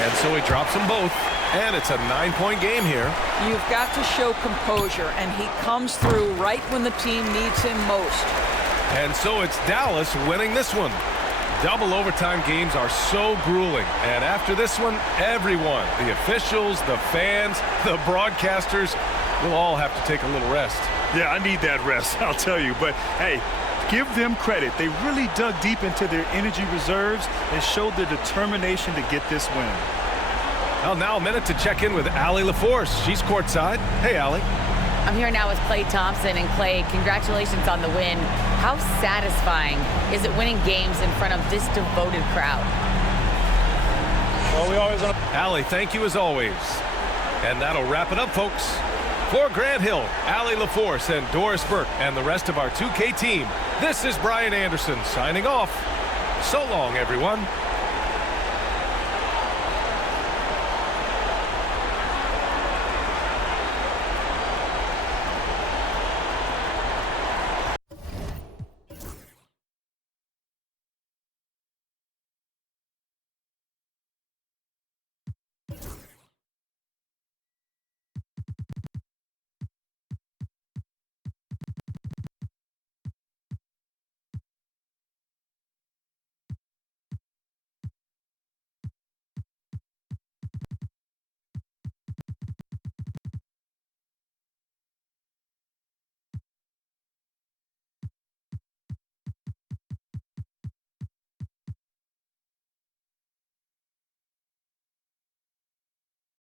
And so he drops them both, and it's a 9-point game here. You've got to show composure, and he comes through right when the team needs him most. And so it's Dallas winning this one. Double overtime games are so grueling, and after this one, everyone, the officials, the fans, the broadcasters, will all have to take a little rest. Yeah, I need that rest, I'll tell you. But, hey, give them credit. They really dug deep into their energy reserves and showed their determination to get this win. Well, now a minute to check in with Allie LaForce. She's courtside. Hey, Allie. I'm here now with Klay Thompson. And Klay, congratulations on the win. How satisfying is it winning games in front of this devoted crowd? Well, we always want Allie, thank you as always. And that'll wrap it up, folks. For Grant Hill, Allie LaForce, and Doris Burke, and the rest of our 2K team, this is Brian Anderson signing off. So long, everyone.